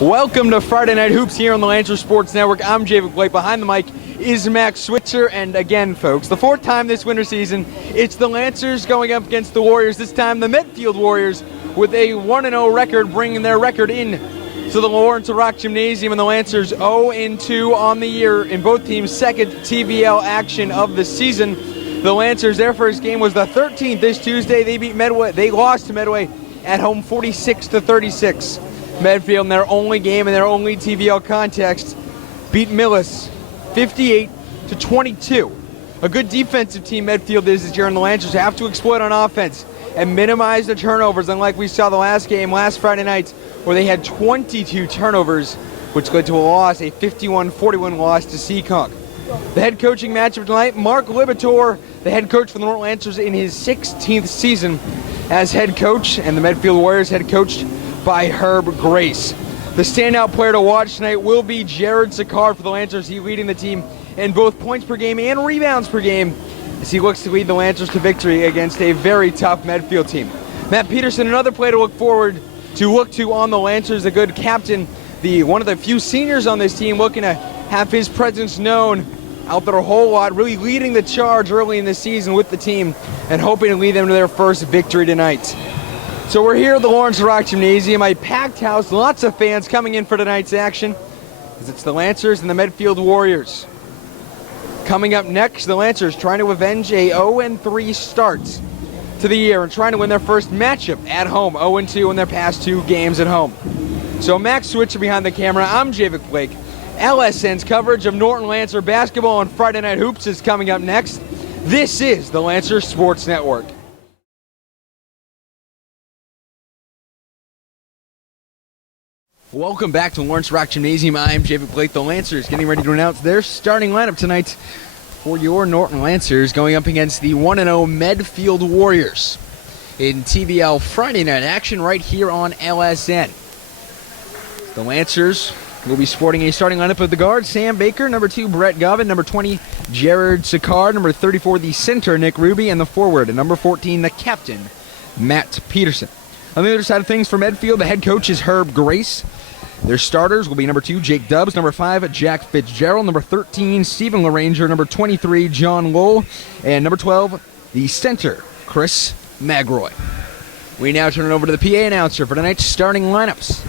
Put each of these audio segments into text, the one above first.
Welcome to Friday Night Hoops here on the Lancers Sports Network. I'm Javid Blake. Behind the mic is Max Switzer. And again, folks, the fourth time this winter season, it's the Lancers going up against the Warriors. This time the Medfield Warriors with a 1-0 record, bringing their record in to the Lawrence Rock Gymnasium. And the Lancers 0-2 on the year in both teams' second TVL action of the season. The Lancers, their first game was the 13th this Tuesday. They lost to Medway at home 46-36. Medfield, in their only game in their only TVL context, beat Millis 58-22. A good defensive team Medfield is this year, and the Lancers have to exploit on offense and minimize the turnovers, unlike we saw the last game last Friday night, where they had 22 turnovers, which led to a loss, a 51-41 loss to Seekonk. The head coaching matchup tonight, Mark Libator, the head coach for the Norton Lancers in his 16th season as head coach, and the Medfield Warriors head coached by Herb Grace. The standout player to watch tonight will be Jared Sakar for the Lancers. He leading the team in both points per game and rebounds per game as he looks to lead the Lancers to victory against a very tough Medfield team. Matt Peterson, another player to look to on the Lancers, a good captain, one of the few seniors on this team looking to have his presence known out there a whole lot, really leading the charge early in the season with the team and hoping to lead them to their first victory tonight. So we're here at the Lawrence Rock Gymnasium, a packed house, lots of fans coming in for tonight's action, as it's the Lancers and the Medfield Warriors. Coming up next, the Lancers trying to avenge a 0-3 start to the year and trying to win their first matchup at home, 0-2 in their past two games at home. So Max Switzer behind the camera, I'm Javid Blake. LSN's coverage of Norton Lancer basketball on Friday Night Hoops is coming up next. This is the Lancers Sports Network. Welcome back to Lawrence Rock Gymnasium. I'm Javid Blake. The Lancers getting ready to announce their starting lineup tonight for your Norton Lancers, going up against the 1-0 Medfield Warriors in TVL Friday night action right here on LSN. The Lancers will be sporting a starting lineup of the guard, Sam Baker, number 2, Brett Govin, number 20, Jared Sakar, number 34, the center, Nick Ruby, and the forward, and number 14, the captain, Matt Peterson. On the other side of things for Medfield, the head coach is Herb Grace. Their starters will be number 2, Jake Dubbs, number 5, Jack Fitzgerald, number 13, Stephen LaRanger, number 23, John Lowell, and number 12, the center, Chris Magroy. We now turn it over to the PA announcer for tonight's starting lineups.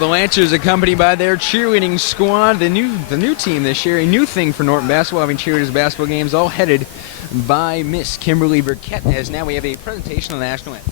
The Lancers, accompanied by their cheerleading squad, the new team this year, a new thing for Norton basketball, having cheerleaders basketball games, all headed by Miss Kimberly Burkett, as now we have a presentation of the national anthem.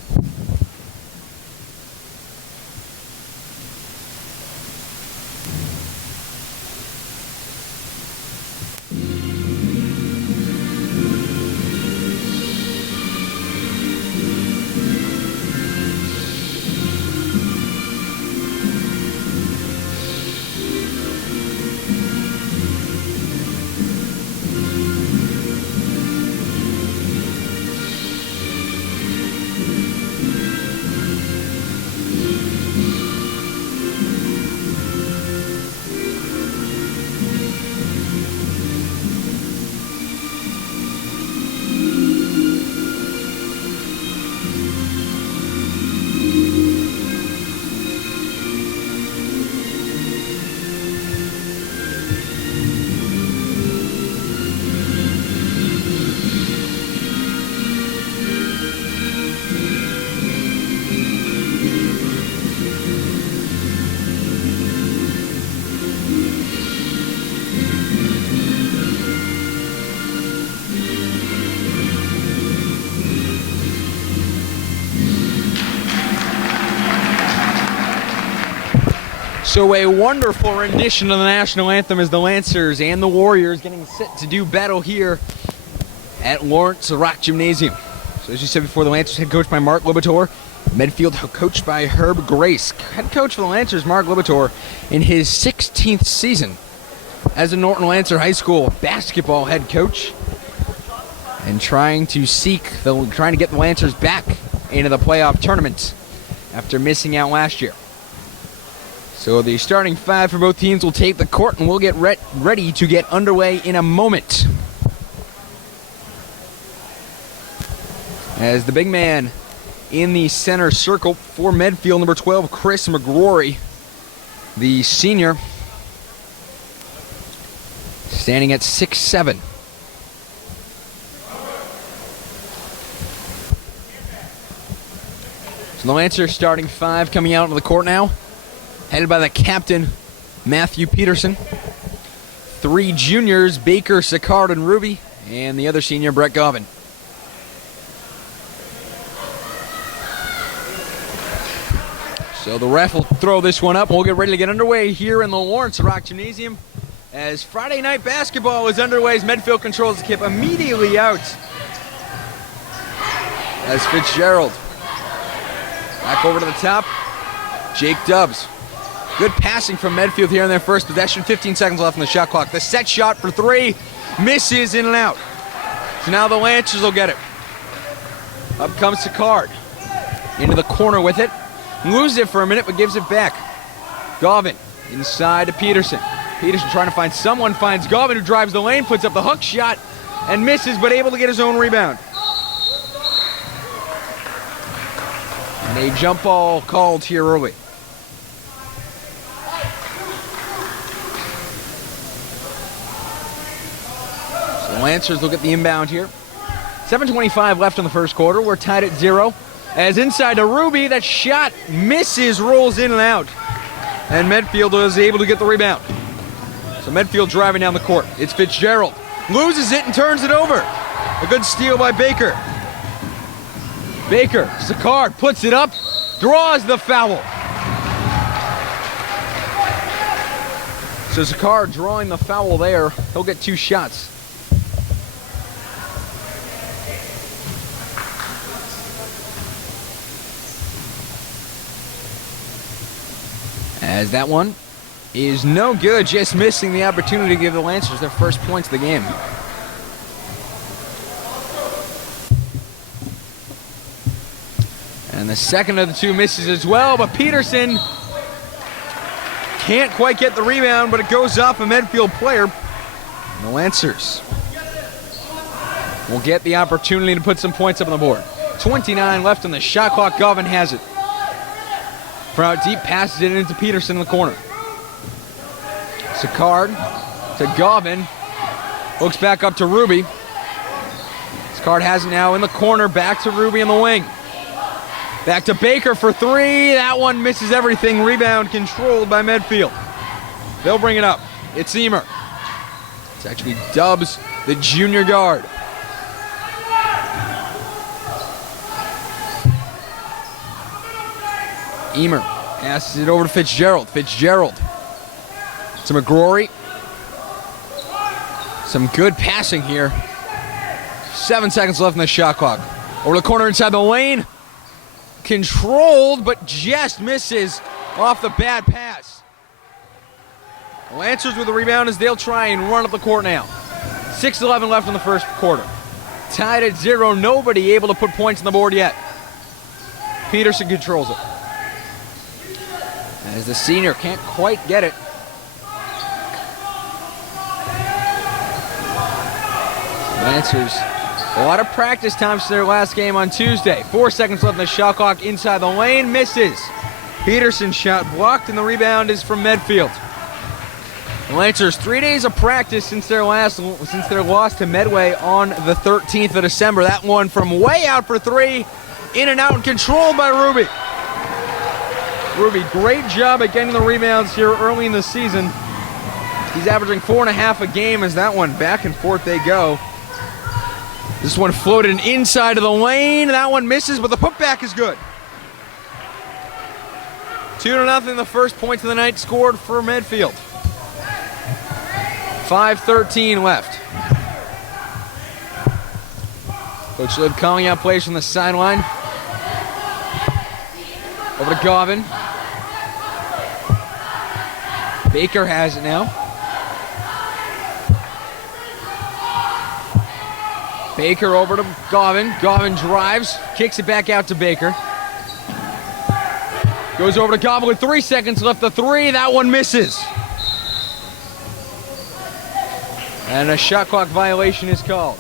So a wonderful rendition of the national anthem as the Lancers and the Warriors getting set to do battle here at Lawrence Rock Gymnasium. So as you said before, the Lancers head coached by Mark Libator, Medfield coached by Herb Grace. Head coach for the Lancers, Mark Libator, in his 16th season as a Norton Lancer High School basketball head coach, and trying to get the Lancers back into the playoff tournament after missing out last year. So the starting five for both teams will take the court, and we'll get ready to get underway in a moment. As the big man in the center circle for Medfield, number 12, Chris McGrory, the senior, standing at 6'7". So the Lancers starting five coming out onto the court now, headed by the captain, Matthew Peterson. Three juniors, Baker, Sicard, and Ruby, and the other senior, Brett Govin. So the ref will throw this one up. We'll get ready to get underway here in the Lawrence Rock Gymnasium as Friday night basketball is underway as Medfield controls the tip immediately out. As Fitzgerald back over to the top, Jake Dubbs. Good passing from Medfield here in their first possession. 15 seconds left on the shot clock. The set shot for three misses in and out. So now the Lancers will get it. Up comes Sicard. Into the corner with it. Loses it for a minute, but gives it back. Govin inside to Peterson. Peterson trying to find someone, finds Govin, who drives the lane, puts up the hook shot, and misses, but able to get his own rebound. And a jump ball called here early. So the Lancers will get the inbound here. 7:25 left in the first quarter. We're tied at 0. As inside to Ruby, that shot misses, rolls in and out. And Medfield was able to get the rebound. So Medfield driving down the court. It's Fitzgerald. Loses it and turns it over. A good steal by Baker. Baker, Sicard puts it up, draws the foul. So Sicard drawing the foul there. He'll get two shots. As that one is no good, just missing the opportunity to give the Lancers their first points of the game. And the second of the two misses as well, but Peterson can't quite get the rebound, but it goes off a Medfield player. And the Lancers will get the opportunity to put some points up on the board. 29 left on the shot clock. Govin has it. From out deep, passes it into Peterson in the corner. Sicard to Govin. Hooks back up to Ruby. Sicard has it now in the corner. Back to Ruby in the wing. Back to Baker for three. That one misses everything. Rebound controlled by Medfield. They'll bring it up. It's Emer. It's actually Dubbs, the junior guard. Emer passes it over to Fitzgerald. Fitzgerald to McGrory. Some good passing here. 7 seconds left in the shot clock. Over the corner inside the lane. Controlled, but just misses off the bad pass. The Lancers with the rebound as they'll try and run up the court now. 6:11 left in the first quarter. Tied at 0. Nobody able to put points on the board yet. Peterson controls it. As the senior can't quite get it. Lancers, a lot of practice time since their last game on Tuesday. 4 seconds left in the shot clock inside the lane, misses. Peterson's shot blocked, and the rebound is from Medfield. The Lancers, 3 days of practice since their loss to Medway on the 13th of December. That one from way out for three, in and out and controlled by Ruby. Ruby, great job at getting the rebounds here early in the season. He's averaging 4.5 a game as that one back and forth they go. This one floated inside of the lane. That one misses, but the putback is good. 2-0, the first points of the night scored for Medfield. 5:13 left. Coach Liv calling out plays from the sideline. Over to Govin. Baker has it now. Baker over to Govin. Govin drives, kicks it back out to Baker. Goes over to Govin with 3 seconds left. The three, that one misses. And a shot clock violation is called.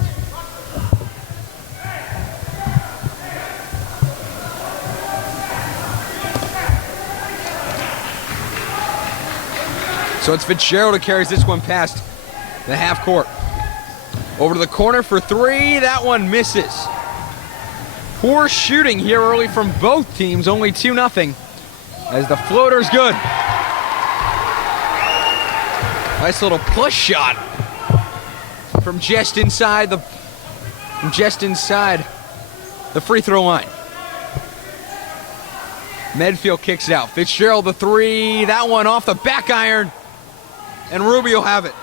So it's Fitzgerald who carries this one past the half court. Over to the corner for three, that one misses. Poor shooting here early from both teams, only 2-0. As the floater's good. Nice little push shot from just inside the free throw line. Medfield kicks it out. Fitzgerald the three, that one off the back iron, and Ruby will have it.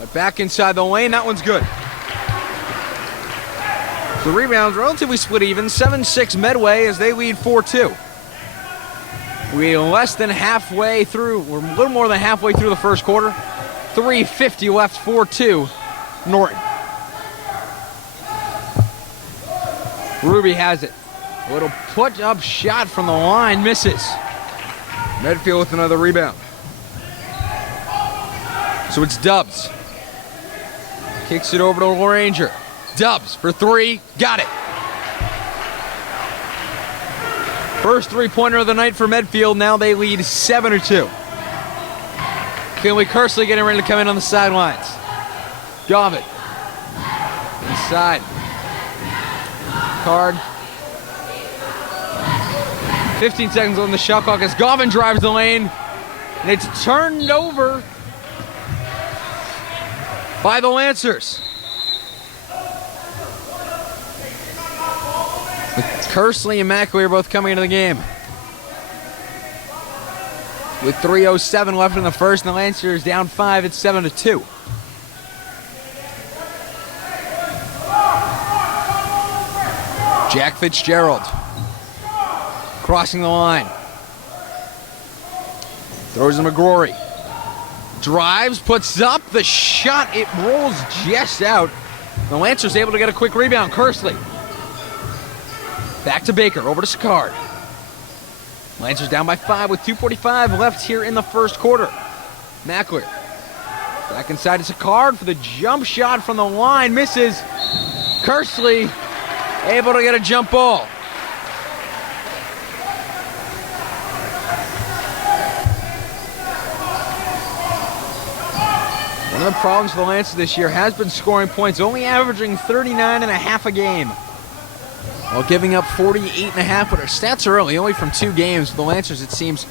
But back inside the lane, that one's good. The rebounds relatively split even, 7-6 Medway as they lead 4-2. We're less than halfway through, we're a little more than halfway through the first quarter. 3:50 left, 4-2, Norton. Ruby has it. A little put-up shot from the line, misses. Medfield with another rebound. So it's Dubs. Kicks it over to Ranger. Dubs for three, got it. First three-pointer of the night for Medfield. Now they lead 7-2. Finley Kersley getting ready to come in on the sidelines. Govin. Inside. Card. 15 seconds on the shot clock as Govin drives the lane. And it's turned over by the Lancers. Kersley and Mackley are both coming into the game. With 3:07 left in the first, and the Lancers down 5, it's 7-2. Jack Fitzgerald crossing the line. Throws to McGrory. Drives, puts up the shot. It rolls just out. The Lancers able to get a quick rebound. Kersley. Back to Baker, over to Sicard. Lancers down by 5 with 2:45 left here in the first quarter. Mackler. Back inside to Sicard for the jump shot from the line. Misses. Kersley able to get a jump ball. One of the problems for the Lancers this year has been scoring points, only averaging 39.5 a game. While giving up 48.5, but our stats are early, only from 2 games. The Lancers, it seems,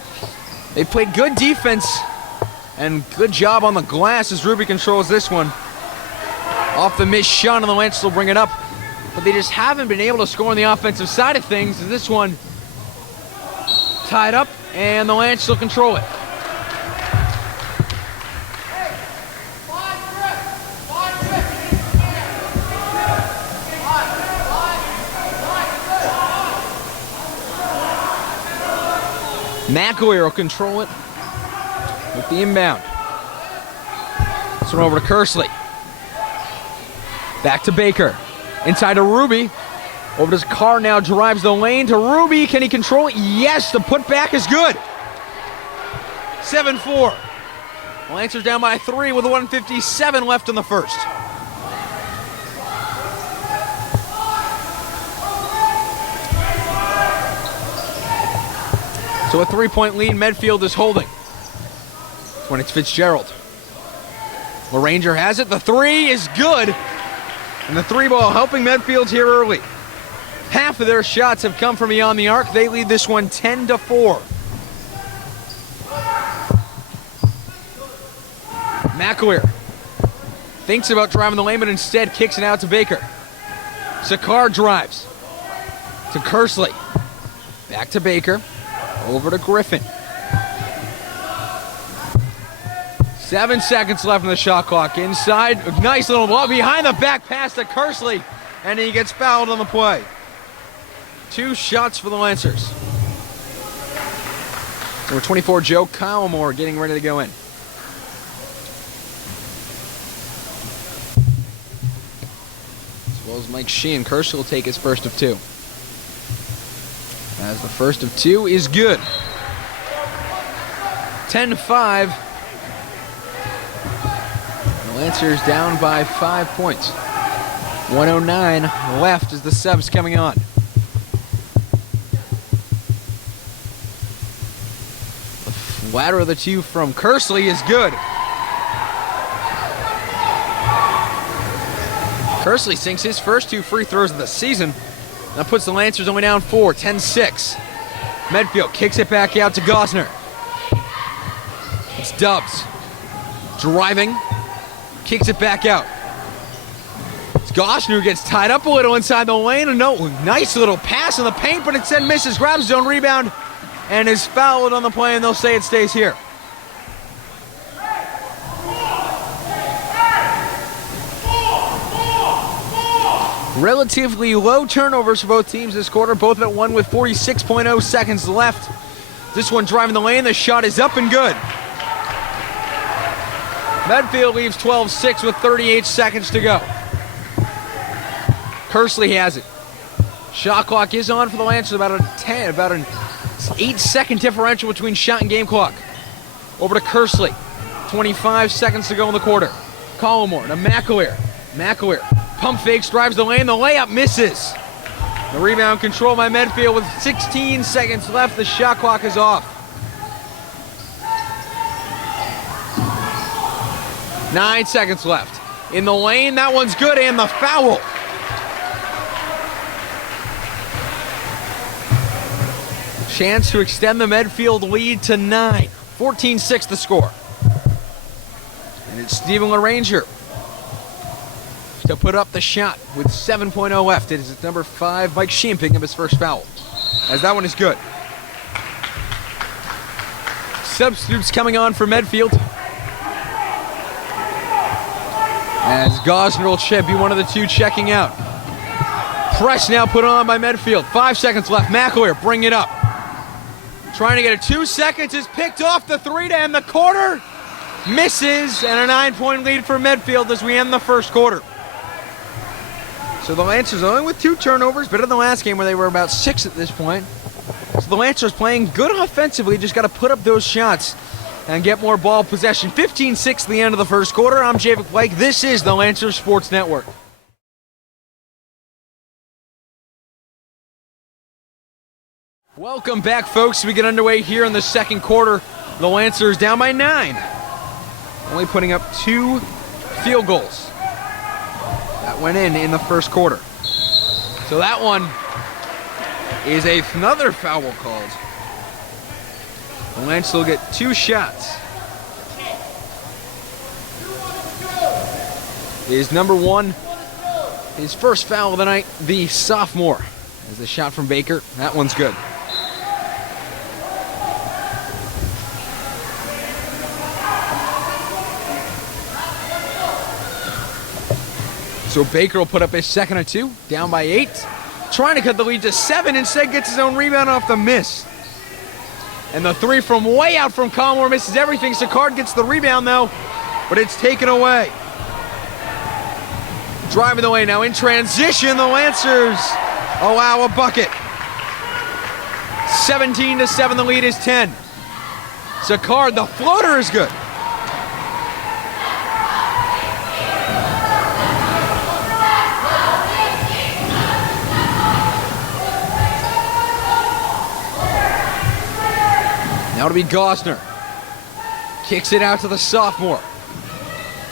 they played good defense and good job on the glass as Ruby controls this one. Off the missed shot, and the Lancers will bring it up. But they just haven't been able to score on the offensive side of things. This one tied up, and the Lancers will control it. McAleer will control it with the inbound. This one over to Kersley. Back to Baker. Inside to Ruby. Over to his car now, drives the lane to Ruby. Can he control it? Yes, the putback is good. 7-4. Lancers down by 3 with 1:57 left in the first. So a 3-point lead Medfield is holding. When it's Fitzgerald. LaRanger has it. The three is good. And the three ball helping Medfield here early. Half of their shots have come from beyond the arc. They lead this one 10-4. McAleer thinks about driving the lane, but instead kicks it out to Baker. Sicard drives to Kersley. Back to Baker. Over to Griffin. 7 seconds left in the shot clock. Inside, nice little ball behind the back pass to Kersley, and he gets fouled on the play. 2 shots for the Lancers. Number 24, Joe Kylemore, getting ready to go in. As well as Mike Sheehan. Kersley will take his first of 2. As the first of 2 is good. 10-5. The Lancers down by 5 points. 1:09 left as the subs coming on. The flatter of the 2 from Kersley is good. Kersley sinks his first 2 free throws of the season. That puts the Lancers only down 4, 10-6. Medfield kicks it back out to Gosner. It's Dubs. Driving. Kicks it back out. It's Gosner who gets tied up a little inside the lane. Nice little pass in the paint, but instead misses. Grabs his own rebound and is fouled on the play, and they'll say it stays here. Relatively low turnovers for both teams this quarter, both at 1 with 46.0 seconds left. This one driving the lane, the shot is up and good. Medfield leaves 12-6 with 38 seconds to go. Kersley has it. Shot clock is on for the Lancers, about an 8-second differential between shot and game clock. Over to Kersley. 25 seconds to go in the quarter. Kylemore to McAleer. McAleer pump fakes, drives the lane, the layup misses. The rebound controlled by Medfield with 16 seconds left. The shot clock is off. 9 seconds left. In the lane, that one's good, and the foul. Chance to extend the Medfield lead to 9. 14-6 the score. And it's Stephen LaRanger to put up the shot with 7.0 left. It is number 5, Mike Sheehan, picking up his first foul. As that one is good. Substitutes coming on for Medfield. As Gosner will be one of the 2 checking out. Press now put on by Medfield. 5 seconds left. McAleer bring it up. Trying to get it 2 seconds. Is picked off the 3 to end the quarter. Misses, and a 9-point lead for Medfield as we end the first quarter. So the Lancers only with 2 turnovers, better than the last game where they were about 6 at this point. So the Lancers playing good offensively, just got to put up those shots and get more ball possession. 15-6 at the end of the first quarter. I'm Javik Blake. This is the Lancers Sports Network. Welcome back, folks. We get underway here in the second quarter. The Lancers down by 9. Only putting up 2 field goals. That went in the first quarter. So that one is another foul called. The Lancers will get 2 shots. Is number 1, his first foul of the night, the sophomore. As the shot from Baker, that one's good. So Baker will put up his second of 2, down by 8. Trying to cut the lead to 7, instead gets his own rebound off the miss. And the 3 from way out from Kylemore misses everything. Sicard gets the rebound though, but it's taken away. Driving the lane now in transition, the Lancers allow a bucket. 17-7, the lead is 10. Sicard, the floater is good. Now to be Gosner. Kicks it out to the sophomore.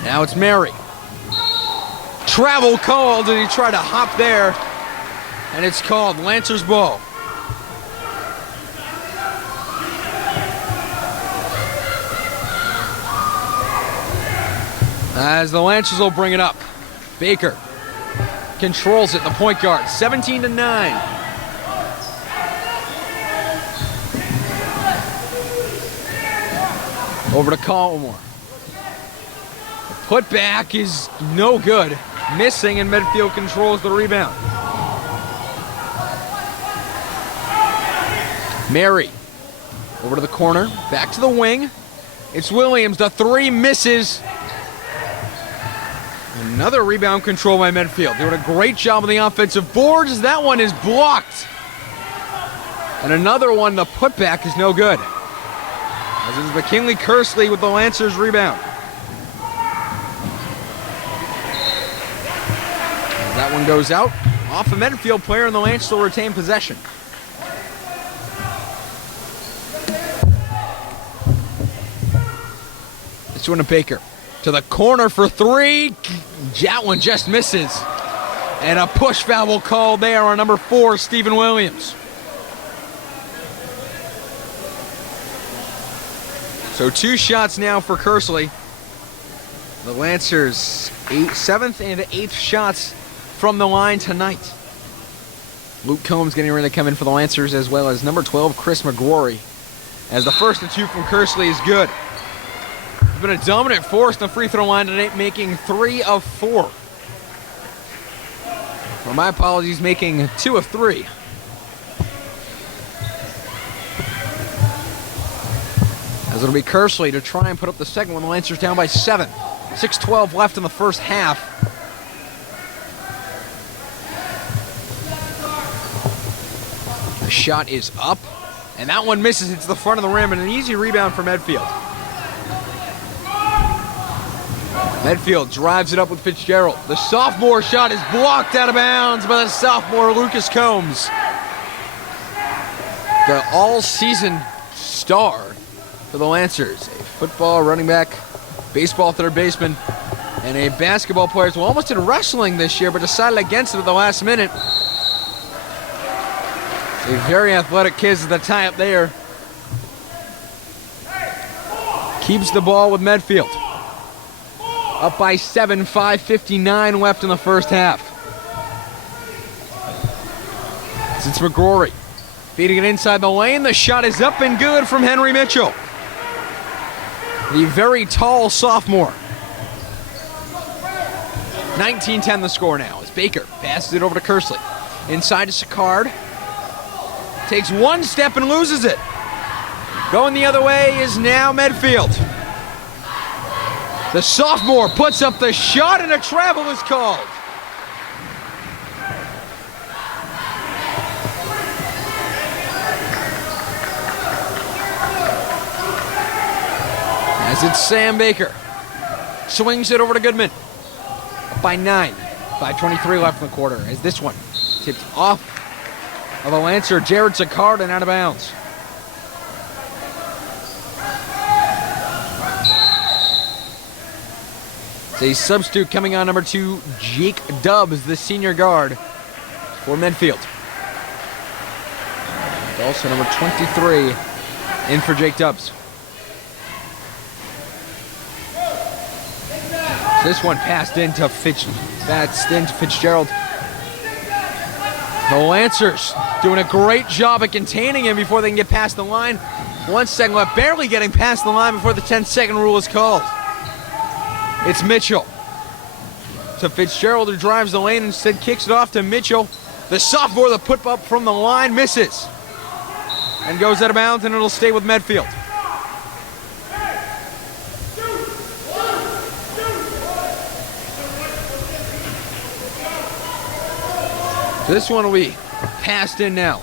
Now it's Mary. Travel called, and he tried to hop there, and it's called. Lancers ball. As the Lancers will bring it up. Baker controls it, the point guard. 17-9. Over to Collmore. Put back is no good. Missing, and Medfield controls the rebound. Mary. Over to the corner. Back to the wing. It's Williams. The three misses. Another rebound control by Medfield. Doing a great job on the offensive boards. That one is blocked. And another one, the putback is no good. As is McKinley Kersley with the Lancers rebound. As that one goes out. Off a Medfield player, and the Lancers will retain possession. This one to Baker. To the corner for three. That one just misses. And a push foul called there on number 4, Stephen Williams. So 2 shots now for Kersley. The Lancers 7th and 8th shots from the line tonight. Luke Combs getting ready to come in for the Lancers, as well as number 12, Chris McGrory. As the first and 2 from Kersley is good. He's been a dominant force in the free throw line tonight, making 3 of 4. For my apologies, making 2 of 3. As it'll be Kersley to try and put up the second one. The Lancers down by 7. 6:12 left in the first half. The shot is up, and that one misses. It's the front of the rim, and an easy rebound for Medfield. Medfield drives it up with Fitzgerald. The sophomore shot is blocked out of bounds by the sophomore Lucas Combs. The all-season star for the Lancers. A football running back, baseball third baseman, and a basketball player who almost did wrestling this year but decided against it at the last minute. A very athletic kid at the tie up there. Keeps the ball with Medfield. Up by 7, 5:59 left in the first half. It's McGrory. Feeding it inside the lane. The shot is up and good from Henry Mitchell. The very tall sophomore. 19-10 the score now as Baker passes it over to Kersley. Inside to Sicard. Takes one step and loses it. Going the other way is now Medfield. The sophomore puts up the shot, and a travel is called. As it's Sam Baker. Swings it over to Goodman. Up by 9. 5:23 left in the quarter as this one tipped off of a Lancer, Jared Sicard, and out of bounds. It's a substitute coming on, number 2, Jake Dubbs, the senior guard for Medfield. Also number 23 in for Jake Dubbs. This one passed into Fitzgerald. The Lancers doing a great job at containing him before they can get past the line. 1 second left, barely getting past the line before the 10-second rule is called. It's Mitchell. To Fitzgerald, who drives the lane, instead kicks it off to Mitchell. The sophomore, the put up from the line, misses. And goes out of bounds, and it'll stay with Medfield. This one will be passed in now.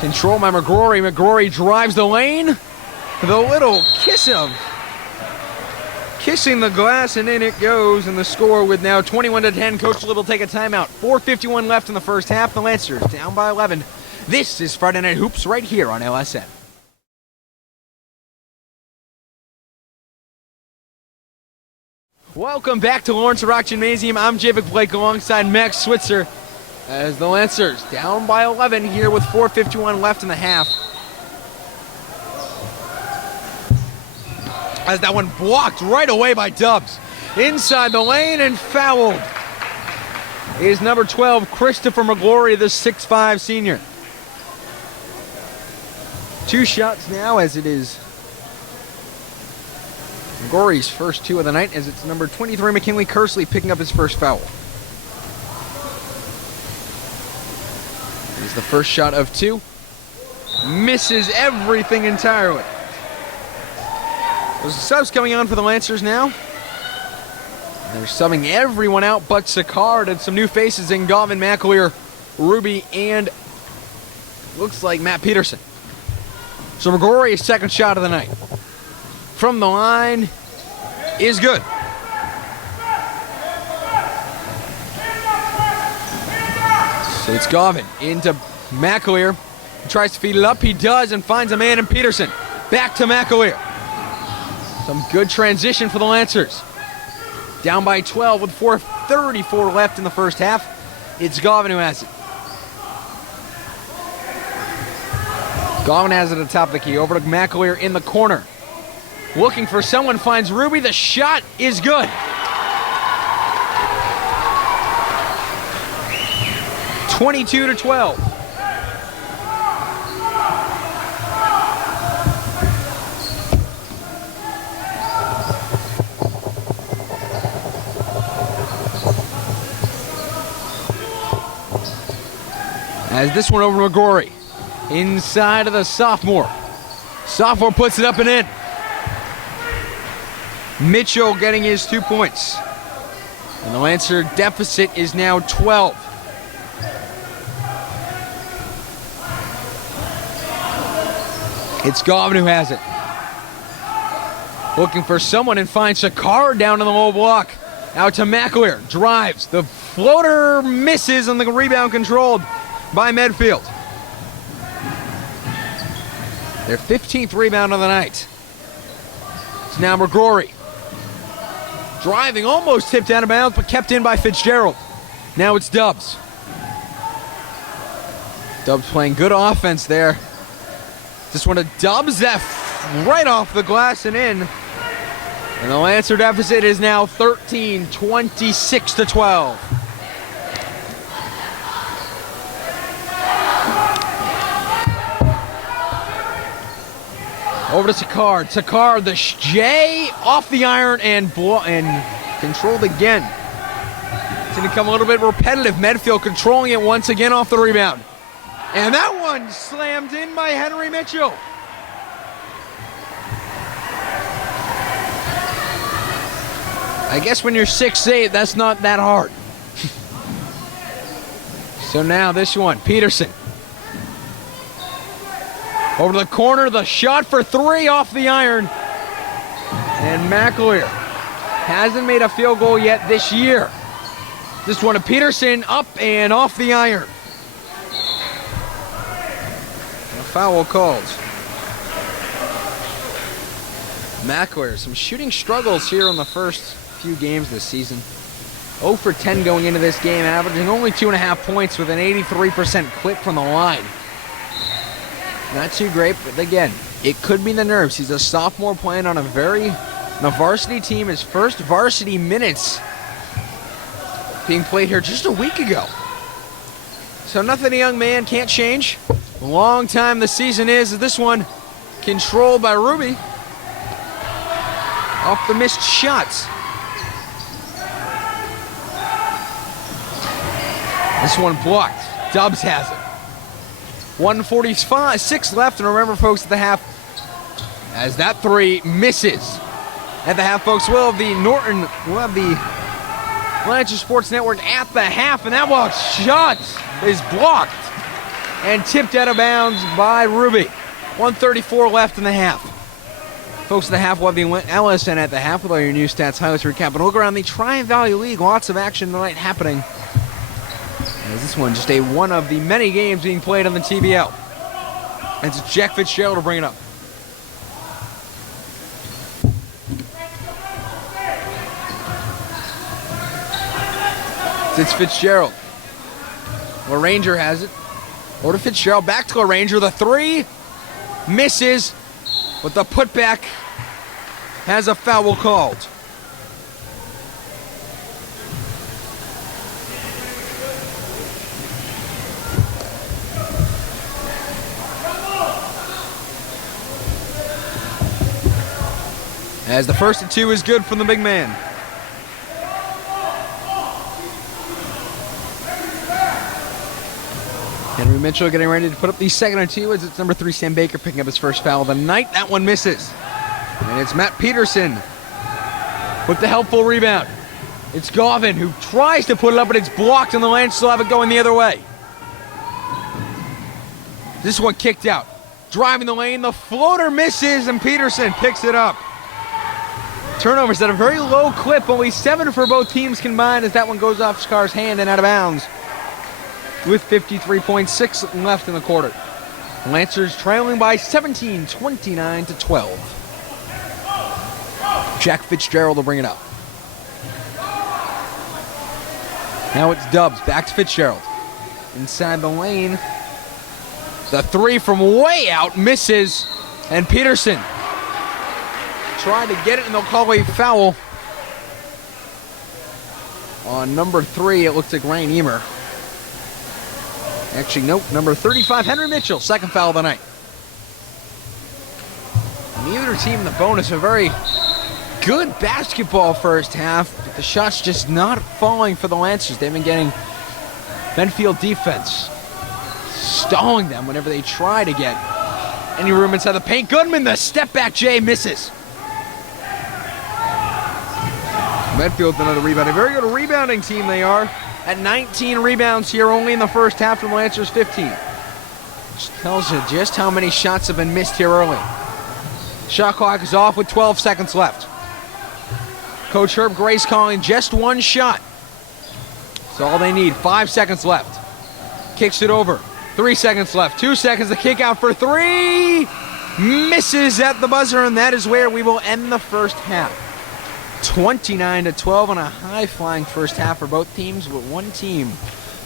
Control by McGrory. McGrory drives the lane. The little kissing the glass, and in it goes. And the score with now 21-10. Coach Little take a timeout. 4:51 left in the first half. The Lancers down by 11. This is Friday Night Hoops right here on LSN. Welcome back to Lawrence Rock Gymnasium. I'm Javik Blake alongside Max Switzer as the Lancers down by 11 here with 4:51 left in the half. As that one blocked right away by Dubbs. Inside the lane and fouled is number 12, Christopher McGrory, the 6'5 senior. 2 shots now as it is Gory's first 2 of the night, as it's number 23 McKinley Kersley picking up his first foul. It's the first shot of 2. Misses everything entirely. There's subs coming on for the Lancers now. They're subbing everyone out but Sicard, and some new faces in Gavin McAleer, Ruby, and looks like Matt Peterson. So McGrory's second shot of the night from the line is good. So it's Gavin into McAleer. He tries to feed it up. He does, and finds a man in Peterson. Back to McAleer. Some good transition for the Lancers. Down by 12 with 4:34 left in the first half. It's Gavin who has it. Gavin has it at the top of the key. Over to McAleer in the corner. Looking for someone, finds Ruby. The shot is good. (22-12). As this one over to McGrory. Inside of the sophomore. Sophomore puts it up and in. Mitchell getting his 2 points. And the Lancer deficit is now 12. It's Gavin who has it. Looking for someone and finds Sicard down in the low block. Out to McAleer. Drives. The floater misses and the rebound controlled by Medfield. Their 15th rebound of the night. It's now McGrory. Driving, almost tipped out of bounds, but kept in by Fitzgerald. Now it's Dubs. Dubs playing good offense there. Just one of Dubs that right off the glass and in. And the Lancer deficit is now 13, 26-12. Over to Sicard. Sicard, the J off the iron and controlled again. It's going to become a little bit repetitive. Medfield controlling it once again off the rebound. And that one slammed in by Henry Mitchell. I guess when you're 6'8", that's not that hard. So now this one, Peterson. Over to the corner, the shot for 3 off the iron. And McAleer hasn't made a field goal yet this year. This one to Peterson, up and off the iron. A foul called. McAleer, some shooting struggles here in the first few games this season. 0 for 10 going into this game, averaging only 2.5 points with an 83% clip from the line. Not too great, but again, it could be the nerves. He's a sophomore playing on a varsity team. His first varsity minutes being played here just a week ago. So nothing a young man can't change. Long time the season is. This one controlled by Ruby. Off the missed shots. This one blocked. Dubs has it. 1:46 left, and remember, folks, at the half, as that 3 misses. At the half, folks, we'll have the Norton, we'll have the Lancer Sports Network at the half, and that shot is blocked and tipped out of bounds by Ruby. 1:34 left in the half. Folks, at the half, we'll have the LSN at the half with all your news, stats, highlights, recap, and look around the Tri-Valley League. Lots of action tonight happening. As this one just one of the many games being played on the TBL. And it's Jack Fitzgerald to bring it up. It's Fitzgerald. LaRanger has it. Over to Fitzgerald, back to LaRanger. The 3 misses, but the putback has a foul called. As the first and 2 is good from the big man. Henry Mitchell getting ready to put up the second and 2 as it's number 3, Sam Baker, picking up his first foul of the night. That one misses. And it's Matt Peterson with the helpful rebound. It's Gauvin who tries to put it up, but it's blocked, and the Lancers will have it going the other way. This one kicked out. Driving the lane, the floater misses, and Peterson picks it up. Turnovers at a very low clip, only 7 for both teams combined as that one goes off Scar's hand and out of bounds with 53.6 left in the quarter. Lancers trailing by 17, 29-12. Jack Fitzgerald will bring it up. Now it's Dubs, back to Fitzgerald. Inside the lane. The 3 from way out misses, and Peterson tried to get it, and they'll call a foul on number 3. It looks like Ryan Emer. Actually, nope, number 35, Henry Mitchell, second foul of the night. Neither team in the bonus, a very good basketball first half, but the shots just not falling for the Lancers. They've been getting Medfield defense stalling them whenever they try to get any room inside the paint. Goodman, the step back J misses. Medfield another rebound. A very good rebounding team they are. At 19 rebounds here only in the first half from Lancers 15. Which tells you just how many shots have been missed here early. Shot clock is off with 12 seconds left. Coach Herb Grace calling just one shot. That's all they need. 5 seconds left. Kicks it over. 3 seconds left. 2 seconds. The kick out for 3. Misses at the buzzer, and that is where we will end the first half. 29-12 on a high-flying first half for both teams, but one team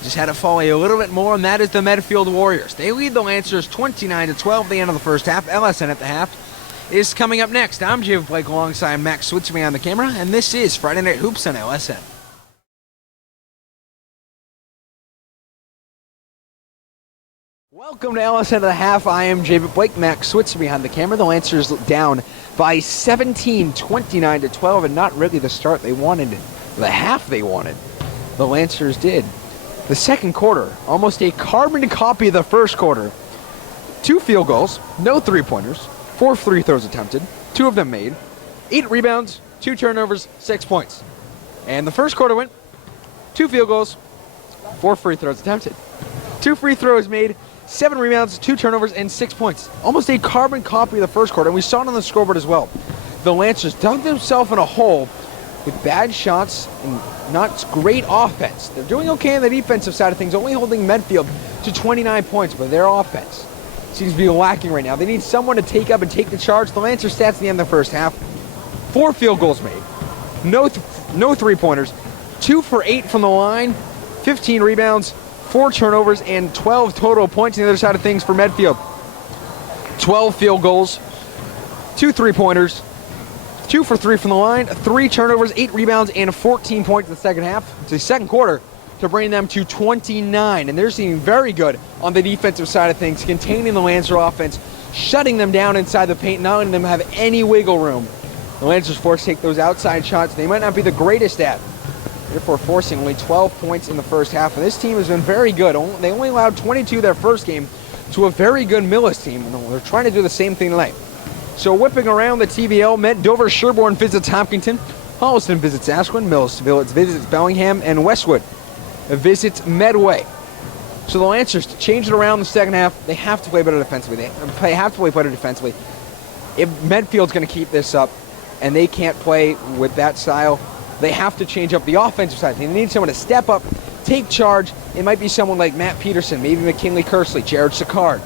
just had to fall a little bit more, and that is the Medfield Warriors. They lead the Lancers 29-12 at the end of the first half. LSN at the half is coming up next. I'm Jay Blake alongside Max Switzerman on the camera, and this is Friday Night Hoops on LSN. Welcome to LSN at the half. I am Jay Blake, Max Switzer behind the camera. The Lancers down by 17, 29-12, and not really the start they wanted, the half they wanted. The Lancers did. The second quarter, almost a carbon copy of the first quarter. 2 field goals, no three-pointers, 4 free throws attempted, 2 of them made, 8 rebounds, 2 turnovers, 6 points. And the first quarter went 2 field goals, 4 free throws attempted, 2 free throws made, 7 rebounds, 2 turnovers, and 6 points. Almost a carbon copy of the first quarter, and we saw it on the scoreboard as well. The Lancers dug themselves in a hole with bad shots and not great offense. They're doing okay on the defensive side of things, only holding Medfield to 29 points, but their offense seems to be lacking right now. They need someone to take up and take the charge. The Lancers stats at the end of the first half: 4 field goals made, no three-pointers, 2 for 8 from the line, 15 rebounds, 4 turnovers, and 12 total points on the other side of things for Medfield. 12 field goals, 2 three-pointers, 2 for 3 from the line, 3 turnovers, 8 rebounds, and 14 points in the second half. It's the second quarter to bring them to 29, and they're seeming very good on the defensive side of things, containing the Lancer offense, shutting them down inside the paint, not letting them have any wiggle room. The Lancers forced to take those outside shots they might not be the greatest at, therefore forcing only 12 points in the first half. And this team has been very good. They only allowed 22 their first game to a very good Millis team, and they're trying to do the same thing tonight. So whipping around the TBL, Dover Sherborne visits Hopkinton, Holliston visits Ashland, Millis visits Bellingham, and Westwood visits Medway. So the Lancers, to change it around in the second half, they have to play better defensively. They have to play better defensively. If Medfield's going to keep this up, and they can't play with that style, they have to change up the offensive side. They need someone to step up, take charge. It might be someone like Matt Peterson, maybe McKinley Kersley, Jared Sicard.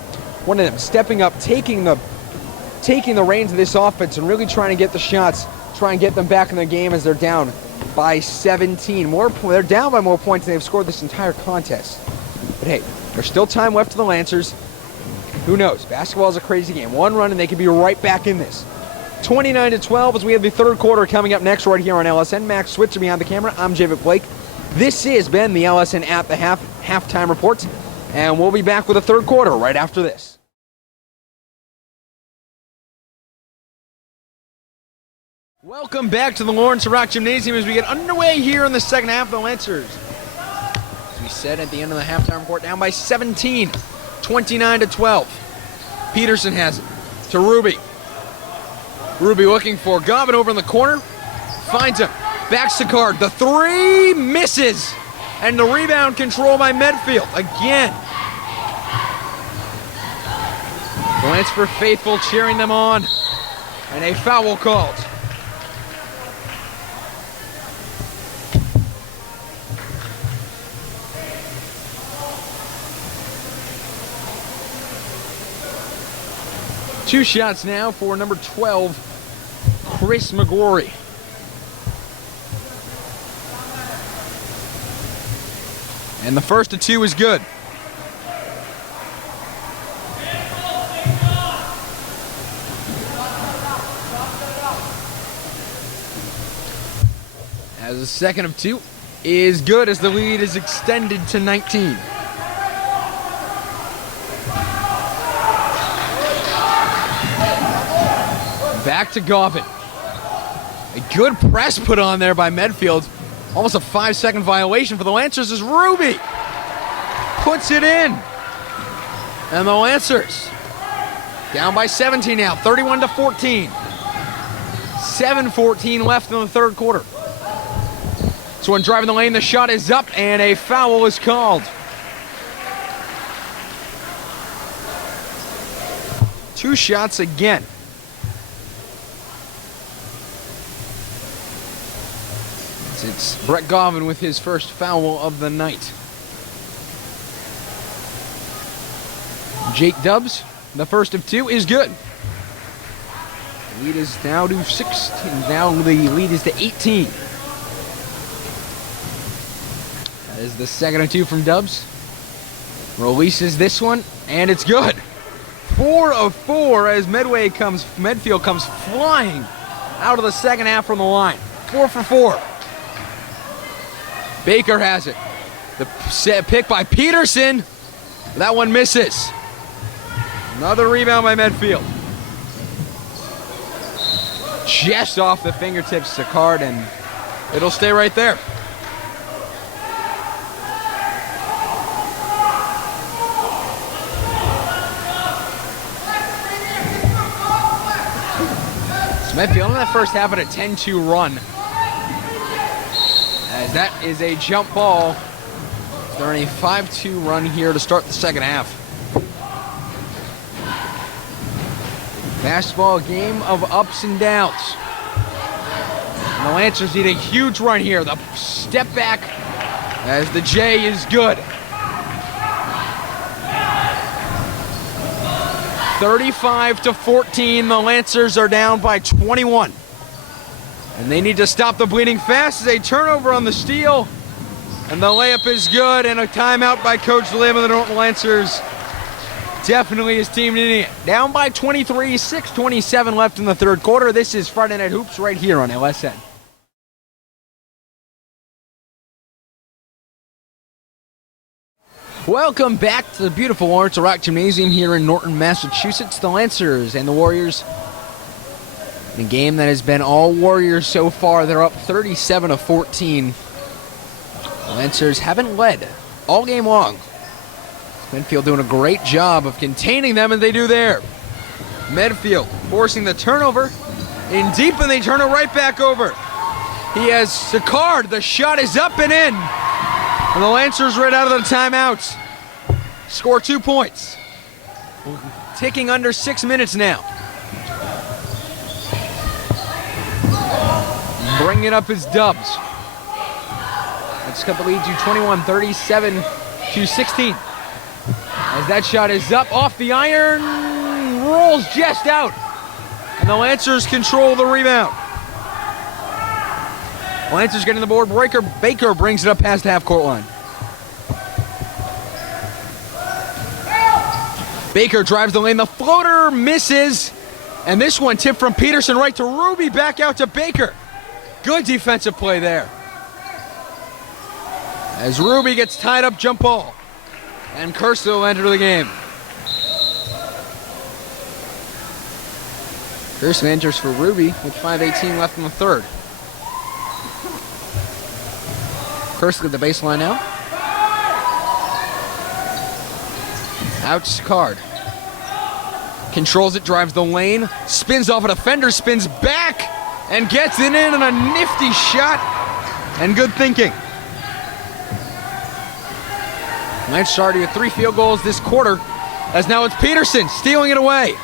One of them stepping up, taking the reins of this offense and really trying to get the shots, try and get them back in the game as they're down by 17. They're down by more points than they've scored this entire contest. But hey, there's still time left to the Lancers. Who knows? Basketball is a crazy game. One run and they could be right back in this. 29-12 as we have the third quarter coming up next right here on LSN. Max Switzer behind the camera. I'm Javid Blake. This has been the LSN at the halftime report, and we'll be back with the third quarter right after this. Welcome back to the Lawrence Rock Gymnasium as we get underway here in the second half of the Lancers. As we said at the end of the halftime report, down by 17, 29-12. Peterson has it to Ruby. Ruby looking for Gobbin over in the corner. Finds him. Backs to Card. The three misses. And the rebound control by Medfield again. The Lancers faithful cheering them on. And a foul called. Two shots now for number 12, Chris McGrory. And the first of two is good. As the second of two is good as the lead is extended to 19. Back to Gobbin. A good press put on there by Medfield. Almost a 5-second violation for the Lancers as Ruby puts it in. And the Lancers down by 17 now, 31-14. 7:14 left in the third quarter. So when driving the lane, the shot is up and a foul is called. Two shots again. It's Brett Gobbin with his first foul of the night. Jake Dubs, the first of two, is good. The lead is now to 16. Now the lead is to 18. That is the second of two from Dubs. Releases this one, and it's good. 4 of 4 as Medfield comes flying out of the second half from the line. 4 for 4. Baker has it. The set pick by Peterson. That one misses. Another rebound by Medfield. Just off the fingertips to Card, and it'll stay right there. So Medfield in that first half at a 10-2 run. As that is a jump ball. They're in a 5-2 run here to start the second half. Basketball game of ups and downs. And the Lancers need a huge run here. The step back as the J is good. 35-14, the Lancers are down by 21. And they need to stop the bleeding fast as a turnover on the steal. And the layup is good, and a timeout by Coach Lim of the Norton Lancers. Definitely his team needing it. Down by 23, 6:27 left in the third quarter. This is Friday Night Hoops right here on LSN. Welcome back to the beautiful Lawrence Rock Gymnasium here in Norton, Massachusetts. The Lancers and the Warriors. In a game that has been all Warriors so far, they're up 37-14. The Lancers haven't led all game long. Medfield doing a great job of containing them, and they do there. Medfield forcing the turnover in deep, and they turn it right back over. He has Sicard. The shot is up and in. And the Lancers right out of the timeouts score 2 points. Ticking under 6 minutes now. Bringing it up is Dubs. That's cut the lead to 21, 37-16. As that shot is up off the iron, rolls just out. And the Lancers control the rebound. Lancers getting the board. Baker brings it up past the half-court line. Baker drives the lane. The floater misses. And this one tipped from Peterson right to Ruby. Back out to Baker. Good defensive play there. As Ruby gets tied up, jump ball. And Kirsten will enter the game. First enters for Ruby with 5:18 left in the third. First at the baseline now. Out to Card. Controls it, drives the lane, spins off a defender, spins back, and gets it in on a nifty shot. And good thinking. Knights started with 3 field goals this quarter, as now it's Peterson stealing it away.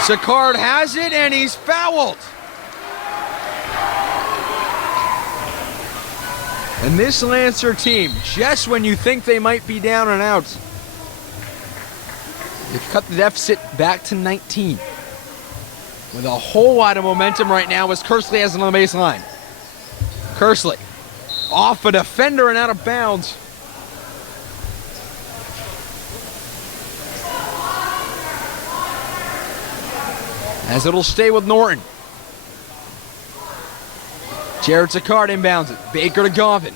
Sicard has it, and he's fouled. And this Lancer team, just when you think they might be down and out, they've cut the deficit back to 19. With a whole lot of momentum right now as Kersley has it on the baseline. Kersley off a defender and out of bounds. As it'll stay with Norton. Jared Sicard inbounds it. Baker to Govan.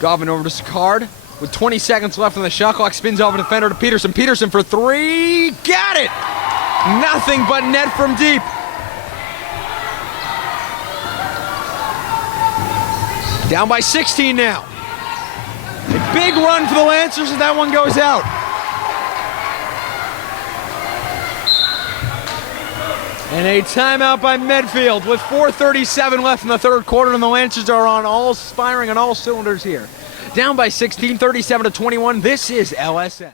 Govan over to Sicard with 20 seconds left on the shot clock. Spins off a defender to Peterson. Peterson for 3. Got it! Nothing but net from deep. Down by 16 now. A big run for the Lancers, and that one goes out. And a timeout by Medfield with 4:37 left in the third quarter, and the Lancers are firing on all cylinders here. Down by 16, 37-21. This is LSN.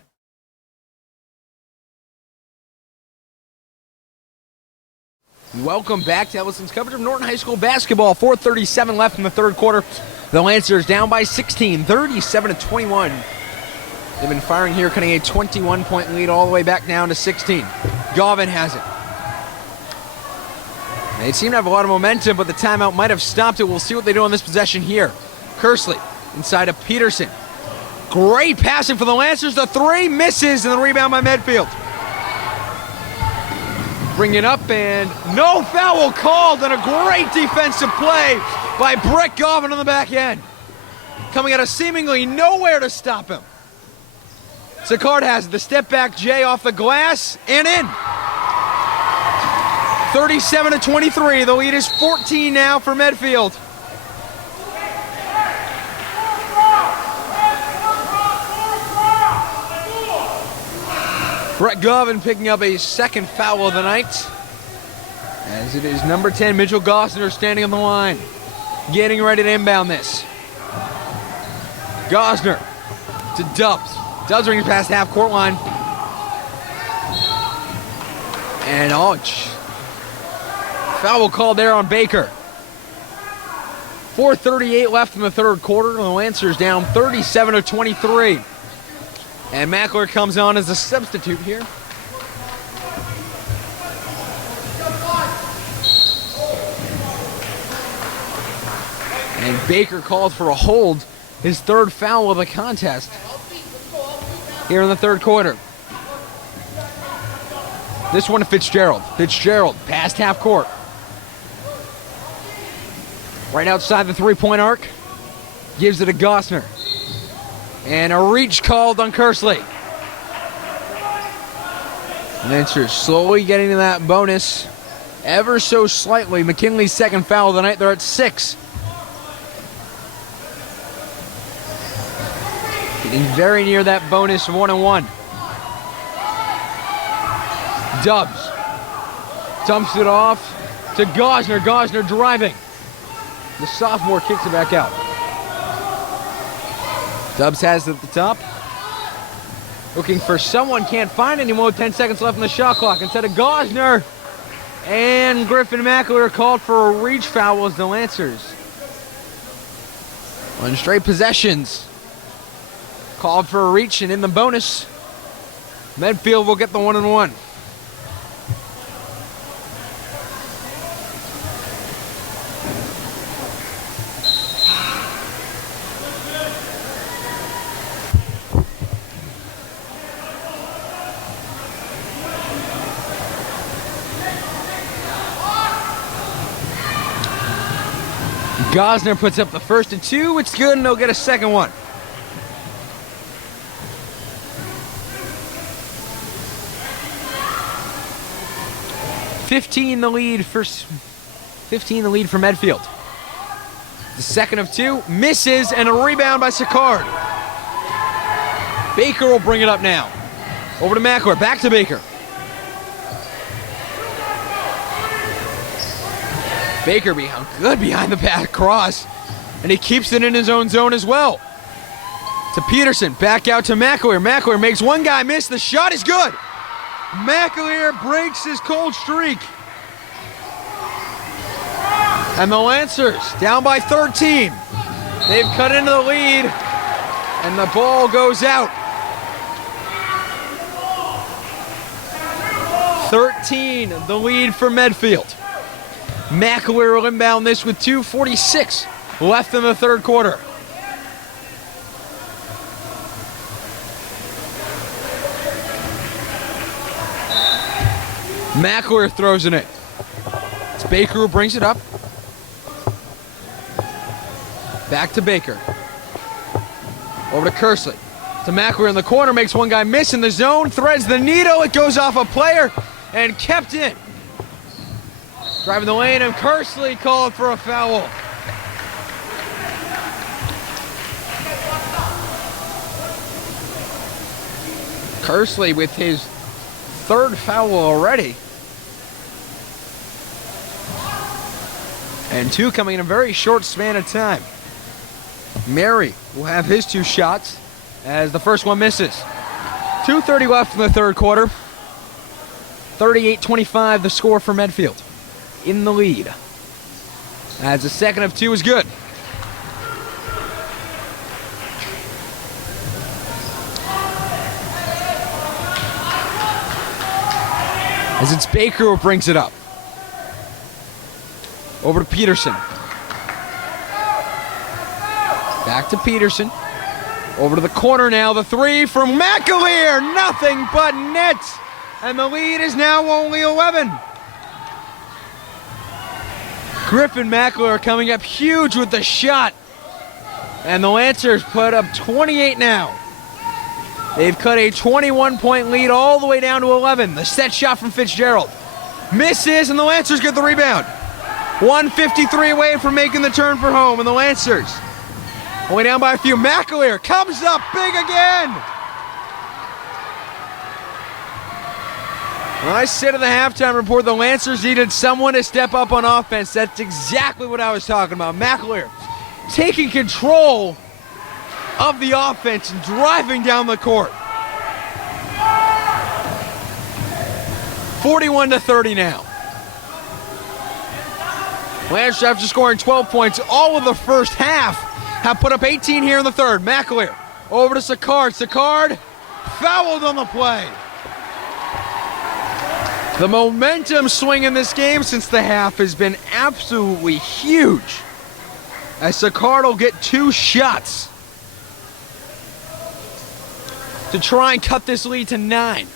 Welcome back to Ellison's coverage of Norton High School basketball. 4:37 left in the third quarter. The Lancers down by 16, 37-21. They've been firing here, cutting a 21-point lead all the way back down to 16. Govan has it. They seem to have a lot of momentum, but the timeout might have stopped it. We'll see what they do on this possession here. Kersley inside of Peterson. Great passing for the Lancers. The 3 misses, and the rebound by Medfield. Bring it up, and no foul called, and a great defensive play by Brett Govan on the back end. Coming out of seemingly nowhere to stop him. Sicard has the step back J off the glass, and in. 37-23. The lead is 14 now for Medfield. Brett Govan picking up a second foul of the night. As it is number 10, Mitchell Gosner, standing on the line, getting ready to inbound this. Gosner to Dubs. Dubs brings past half court line. And foul called there on Baker. 4:38 left in the third quarter. The Lancers down 37-23. And Mackler comes on as a substitute here. And Baker called for a hold, his third foul of the contest here in the third quarter. This one to Fitzgerald. Fitzgerald past half court. Right outside the three-point arc. Gives it to Gosner. And a reach called on Kersley. Lancers slowly getting to that bonus ever so slightly. McKinley's second foul of the night. They're at 6. Getting very near that bonus 1-1. Dubs dumps it off to Gosner. Gosner driving. The sophomore kicks it back out. Dubs has it at the top. Looking for someone, can't find anyone with 10 seconds left on the shot clock. Instead of Gosner. And Griffin Mackler called for a reach foul as the Lancers. On straight possessions. Called for a reach, and in the bonus, Medfield will get the 1-1. Gosner puts up the first and 2. It's good, and they'll get a second one. 15 the lead for Medfield. The second of two, misses, and a rebound by Sicard. Baker will bring it up now. Over to McElroy, back to Baker. Baker good behind the back cross, and he keeps it in his own zone as well. To Peterson, back out to McElroy. McElroy makes one guy miss, the shot is good. McAleer breaks his cold streak. And the Lancers down by 13. They've cut into the lead, and the ball goes out. 13, the lead for Medfield. McAleer will inbound this with 2:46 left in the third quarter. McAleer throws in it. It's Baker who brings it up. Back to Baker. Over to Kersley. To McAleer in the corner, makes one guy miss in the zone, threads the needle, it goes off a player, and kept in. Driving the lane, and Kersley called for a foul. Kersley with his third foul already. And two coming in a very short span of time. Mary will have his two shots as the first one misses. 2:30 left in the third quarter. 38-25 the score for Medfield. In the lead. As the second of two is good. As it's Baker who brings it up. Over to Peterson. Back to Peterson. Over to the corner now. The three from McAleer. Nothing but net. And the lead is now only 11. Griffin McAleer coming up huge with the shot. And the Lancers put up 28 now. They've cut a 21-point lead all the way down to 11. The set shot from Fitzgerald. Misses, and the Lancers get the rebound. 1:53 away from making the turn for home, and the Lancers only down by a few. McAleer comes up big again. When I said at the halftime report the Lancers needed someone to step up on offense, that's exactly what I was talking about. McAleer taking control of the offense and driving down the court. 41-30 now. Lancers, after scoring 12 points all of the first half, have put up 18 here in the third. McAleer over to Sicard. Sicard fouled on the play. The momentum swing in this game since the half has been absolutely huge, as Sicard will get two shots to try and cut this lead to 9.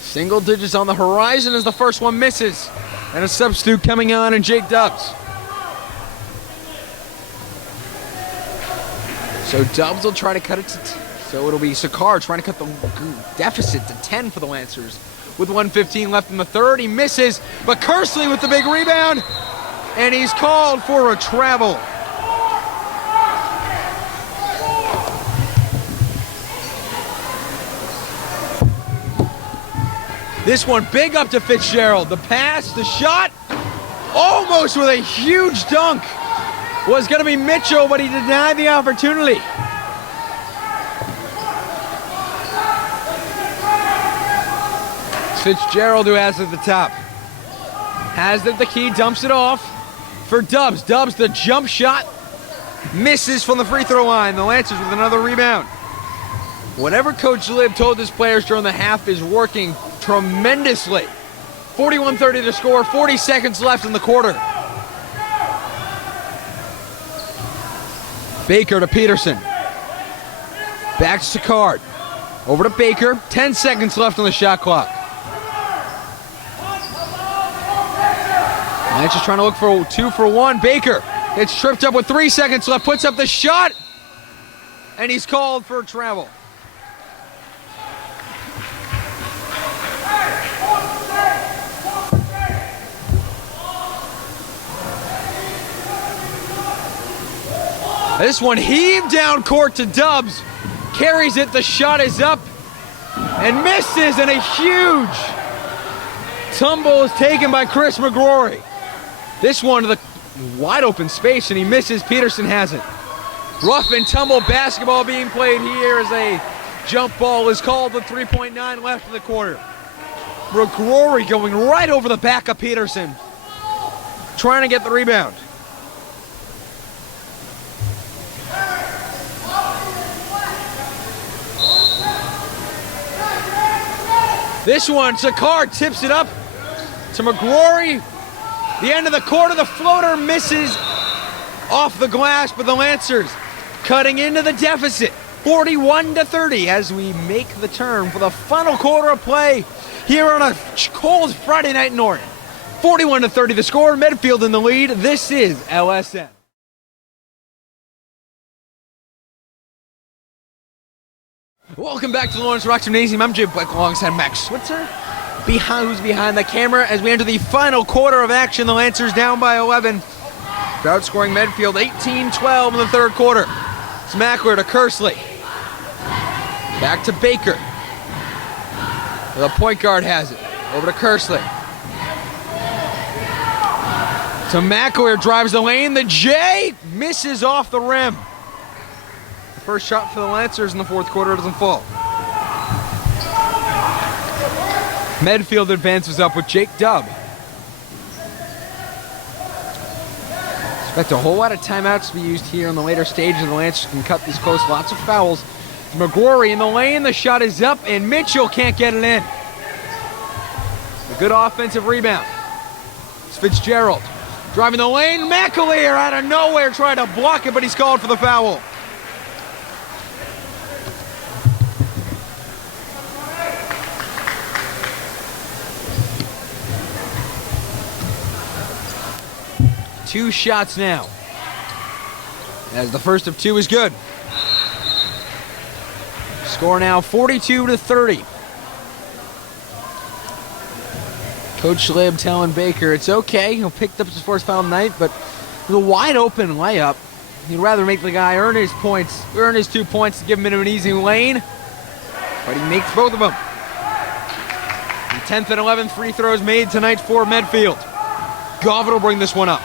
Single digits on the horizon as the first one misses. And a substitute coming on, and Jake Dubs. So Dubs will try to cut it to so it'll be Sicard trying to cut the deficit to 10 for the Lancers. With 1:15 left in the third, he misses, but Kersley with the big rebound, and he's called for a travel. This one big up to Fitzgerald. The pass, the shot, almost with a huge dunk. Was going to be Mitchell, but he denied the opportunity. Fitzgerald who has it at the top. Has it at the key, dumps it off for Dubs. Dubs, the jump shot, misses from the free throw line. The Lancers with another rebound. Whatever Coach Lib told his players during the half is working tremendously. 41-30 to score, 40 seconds left in the quarter. Baker to Peterson. Back to Sicard. Over to Baker, 10 seconds left on the shot clock. Lancers trying to look for 2 for 1. Baker gets tripped up with 3 seconds left, puts up the shot, and he's called for travel. This one heaved down court to Dubs. Carries it, the shot is up and misses, and a huge tumble is taken by Chris McGrory. This one to the wide open space, and he misses. Peterson has it. Rough and tumble basketball being played here as a jump ball is called with 3.9 left in the quarter. McGrory going right over the back of Peterson, trying to get the rebound. This one, Sakar tips it up to McGrory. The end of the quarter, the floater misses off the glass, but the Lancers cutting into the deficit, 41-30, as we make the turn for the final quarter of play here on a cold Friday night in Norton. 41-30 the score, Medfield in the lead. This is LSN. Welcome back to the Lawrence Rock Gymnasium. I'm Jay Black alongside Max Switzer, who's behind the camera as we enter the final quarter of action. The Lancers down by 11. They're outscoring Medfield 18-12 in the third quarter. It's Mackler to Kersley. Back to Baker. The point guard has it. Over to Kersley. To Mackler, drives the lane. The J misses off the rim. The first shot for the Lancers in the fourth quarter doesn't fall. Medfield advances up with Jake Dubb. Expect a whole lot of timeouts to be used here in the later stages. The Lancers can cut this close. Lots of fouls. McGrory in the lane. The shot is up, and Mitchell can't get it in. A good offensive rebound. It's Fitzgerald driving the lane. McAleer out of nowhere trying to block it, but he's called for the foul. Two shots now, as the first of two is good. Score now 42-30. Coach Lib telling Baker it's okay. He'll pick up his first foul tonight, but with a wide open layup, he'd rather make the guy earn his points, earn his 2 points to give him an easy lane, but he makes both of them. The 10th and 11th free throws made tonight for Medfield. Govitt will bring this one up.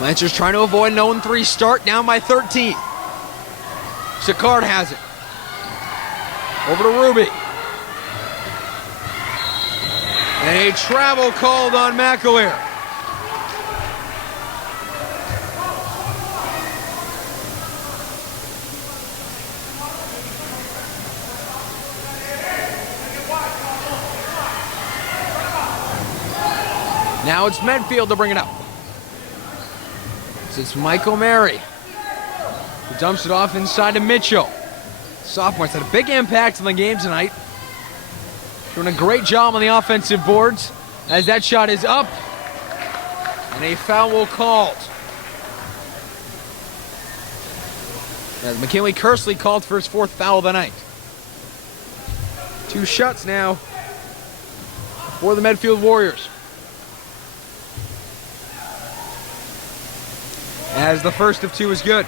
Lancers trying to avoid an 0-3 start, down by 13. Sicard has it. Over to Ruby. And a travel called on McAleer. Now it's Medfield to bring it up. It's Michael Mary, who dumps it off inside to Mitchell. Sophomore's had a big impact in the game tonight. Doing a great job on the offensive boards as that shot is up. And a foul called. As McKinley Kersley called for his fourth foul of the night. Two shots now for the Medfield Warriors. As the first of two is good.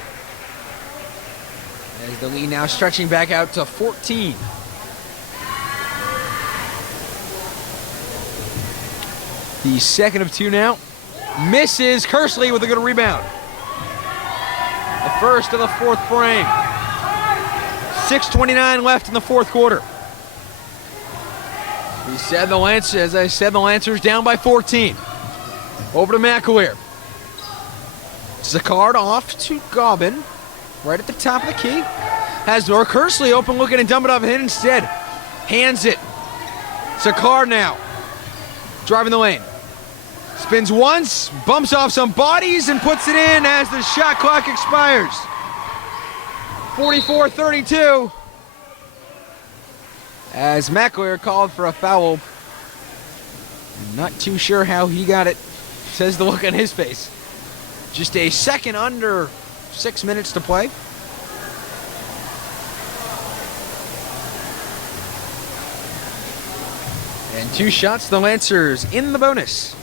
As the lead now stretching back out to 14. The second of two now. Misses. Kersley with a good rebound. The first of the fourth frame. 6:29 left in the fourth quarter. We said the Lancers, as I said, the Lancers down by 14. Over to McAleer. Zacard off to Gobbin, right at the top of the key. Has Kersley open, looking to dump it off him instead. Hands it. Zacard now, driving the lane. Spins once, bumps off some bodies, and puts it in as the shot clock expires. 44-32. As McAleer called for a foul. I'm not too sure how he got it, says the look on his face. Just a second under 6 minutes to play. And two shots, the Lancers in the bonus.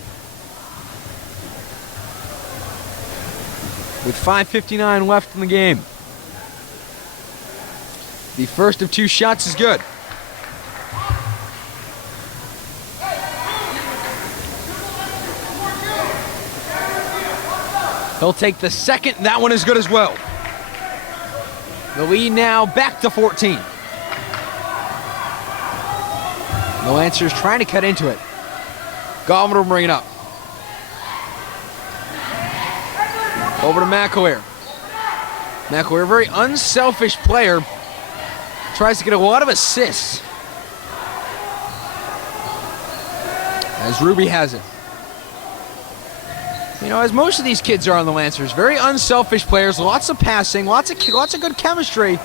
with 5:59 left in the game. The first of 2 shots is good. He'll take the second. That one is good as well. The lead now back to 14. The Lancers trying to cut into it. Goblin will bring it up. Over to McAleer. McAleer, a very unselfish player. Tries to get a lot of assists. As Ruby has it. You know, as most of these kids are on the Lancers, very unselfish players, lots of passing, lots of good chemistry.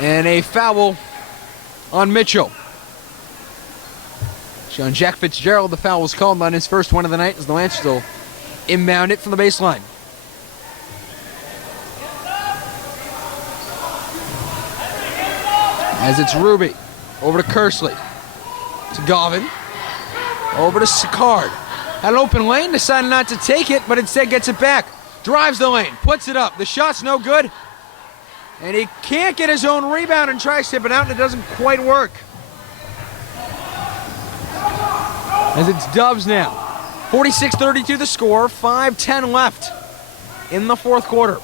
And a foul on Mitchell. On Jack Fitzgerald, the foul was called on his first one of the night as the Lancers will inbound it from the baseline. As it's Ruby, over to Kersley, to Govin, over to Sicard. Had an open lane, decided not to take it, but instead gets it back. Drives the lane, puts it up. The shot's no good. And he can't get his own rebound and tries to tip it out, and it doesn't quite work. As it's Dubs now. 46-32 the score, 5:10 left in the fourth quarter.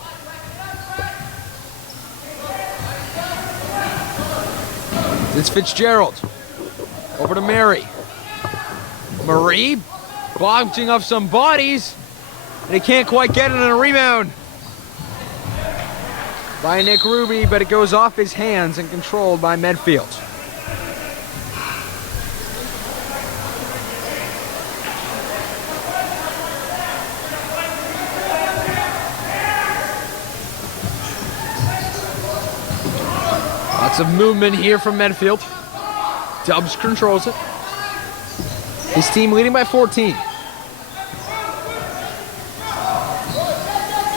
It's Fitzgerald. Over to Mary. Marie blocking up some bodies, and he can't quite get it in a rebound by Nick Ruby, but it goes off his hands and controlled by Medfield. Lots of movement here from Medfield. Dubs controls it. His team leading by 14.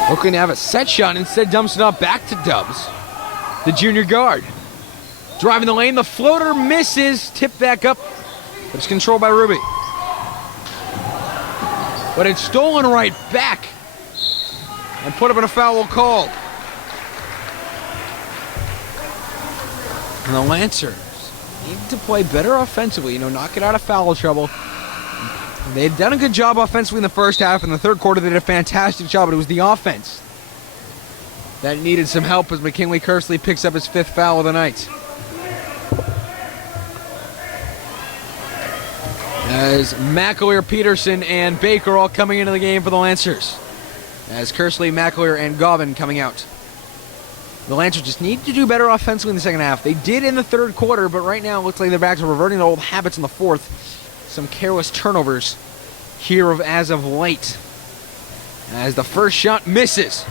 Looking to have a set shot, instead dumps it off back to Dubs, the junior guard. Driving the lane, the floater misses, tipped back up, but it's controlled by Ruby. But it's stolen right back and put up in a foul call. And the Lancers need to play better offensively, knock it out of foul trouble. They'd done a good job offensively in the first half. In the third quarter, they did a fantastic job, but it was the offense that needed some help as McKinley Kersley picks up his 5th foul of the night. As McAleer, Peterson, and Baker all coming into the game for the Lancers. As Kersley, McAleer, and Govin coming out. The Lancers just need to do better offensively in the second half. They did in the third quarter, but right now it looks like they're back to reverting to old habits in the fourth. Some careless turnovers here as of late. As the first shot misses.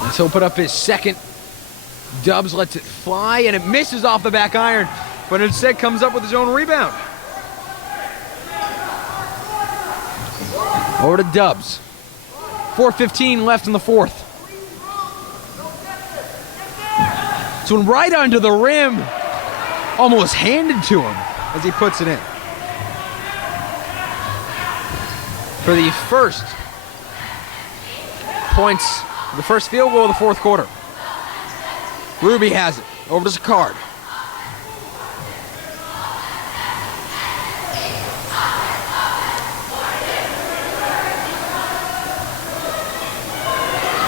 And so put up his second. Dubs lets it fly, and it misses off the back iron, but instead comes up with his own rebound. Over to Dubs. 4:15 left in the fourth. This one right under the rim. Almost handed to him as he puts it in. For the first points, the first field goal of the fourth quarter. Ruby has it. Over to Sicard.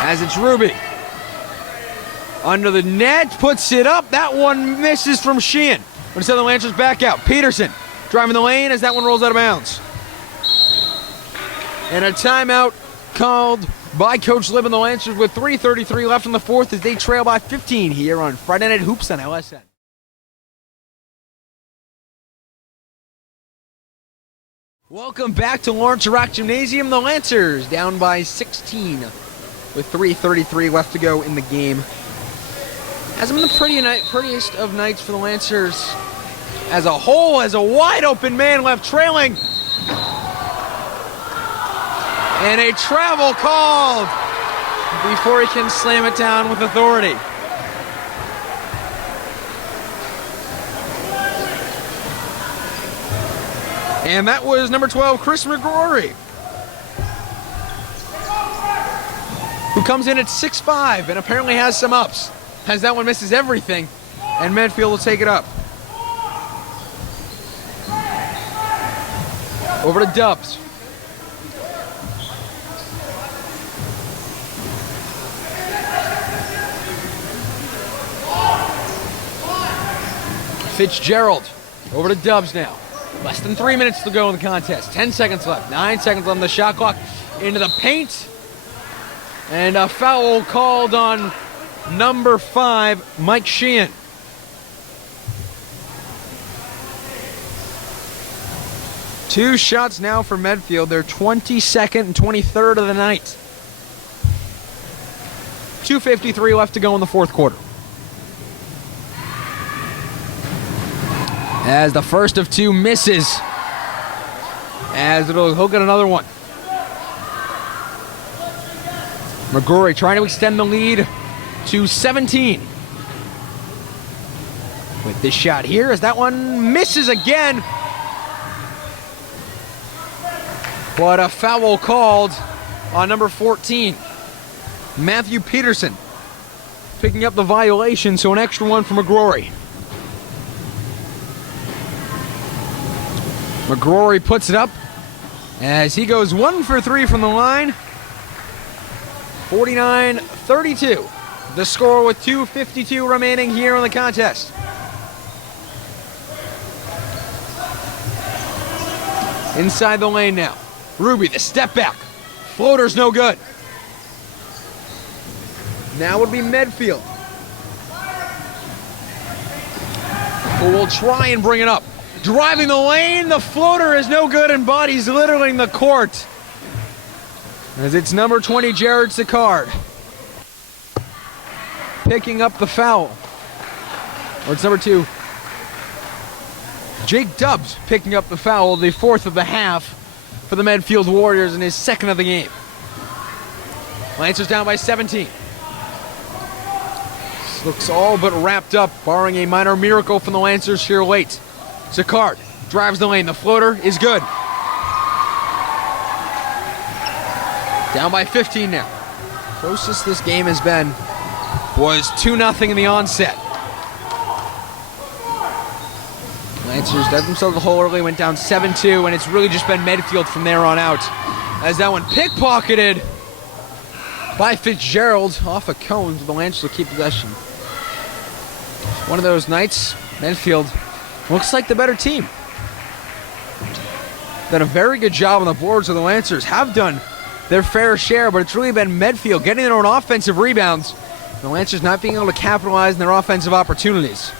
As it's Ruby. Under the net, puts it up. That one misses from Sheehan. But instead the Lancers back out. Peterson driving the lane as that one rolls out of bounds. And a timeout called by Coach Libb and the Lancers with 3:33 left in the fourth as they trail by 15 here on Friday Night Hoops on LSN. Welcome back to Lawrence Rock Gymnasium. The Lancers down by 16 with 3:33 left to go in the game. Hasn't been the prettiest of nights for the Lancers as a whole, as a wide open man left trailing. And a travel called before he can slam it down with authority. And that was number 12, Chris McGrory, who comes in at 6'5" and apparently has some ups, as that one misses everything, and Medfield will take it up. Over to Dubs. Fitzgerald over to Dubs now. Less than 3 minutes to go in the contest. 10 seconds left. 9 seconds on the shot clock. Into the paint. And a foul called on number 5, Mike Sheehan. Two shots now for Medfield. Their 22nd and 23rd of the night. 2:53 left to go in the fourth quarter. As the first of two misses. As he'll get another one. McGrory trying to extend the lead to 17. With this shot here, as that one misses again. But a foul called on number 14, Matthew Peterson, picking up the violation, so an extra one for McGrory. McGrory puts it up as he goes 1 for 3 from the line. 49-32. The score with 2:52 remaining here in the contest. Inside the lane now. Ruby, the step back. Floater's no good. Now would be Medfield, who will try and bring it up. Driving the lane, the floater is no good, and bodies littering the court. As it's number 20, Jared Sicard, picking up the foul. Or it's number 2, Jake Dubs, picking up the foul, the fourth of the half for the Medfield Warriors, and his second of the game. Lancers down by 17. This looks all but wrapped up, barring a minor miracle from the Lancers here late. Sicard drives the lane. The floater is good. Down by 15 now. Closest this game has been was 2-0 in the onset. Lancers dug themselves a hole early, went down 7-2, and it's really just been Medfield from there on out. As that one pickpocketed by Fitzgerald off of Cones, but the Lancers will keep possession. One of those nights, Medfield looks like the better team. Done a very good job on the boards, so the Lancers have done their fair share, but it's really been Medfield getting their own offensive rebounds, and the Lancers not being able to capitalize on their offensive opportunities.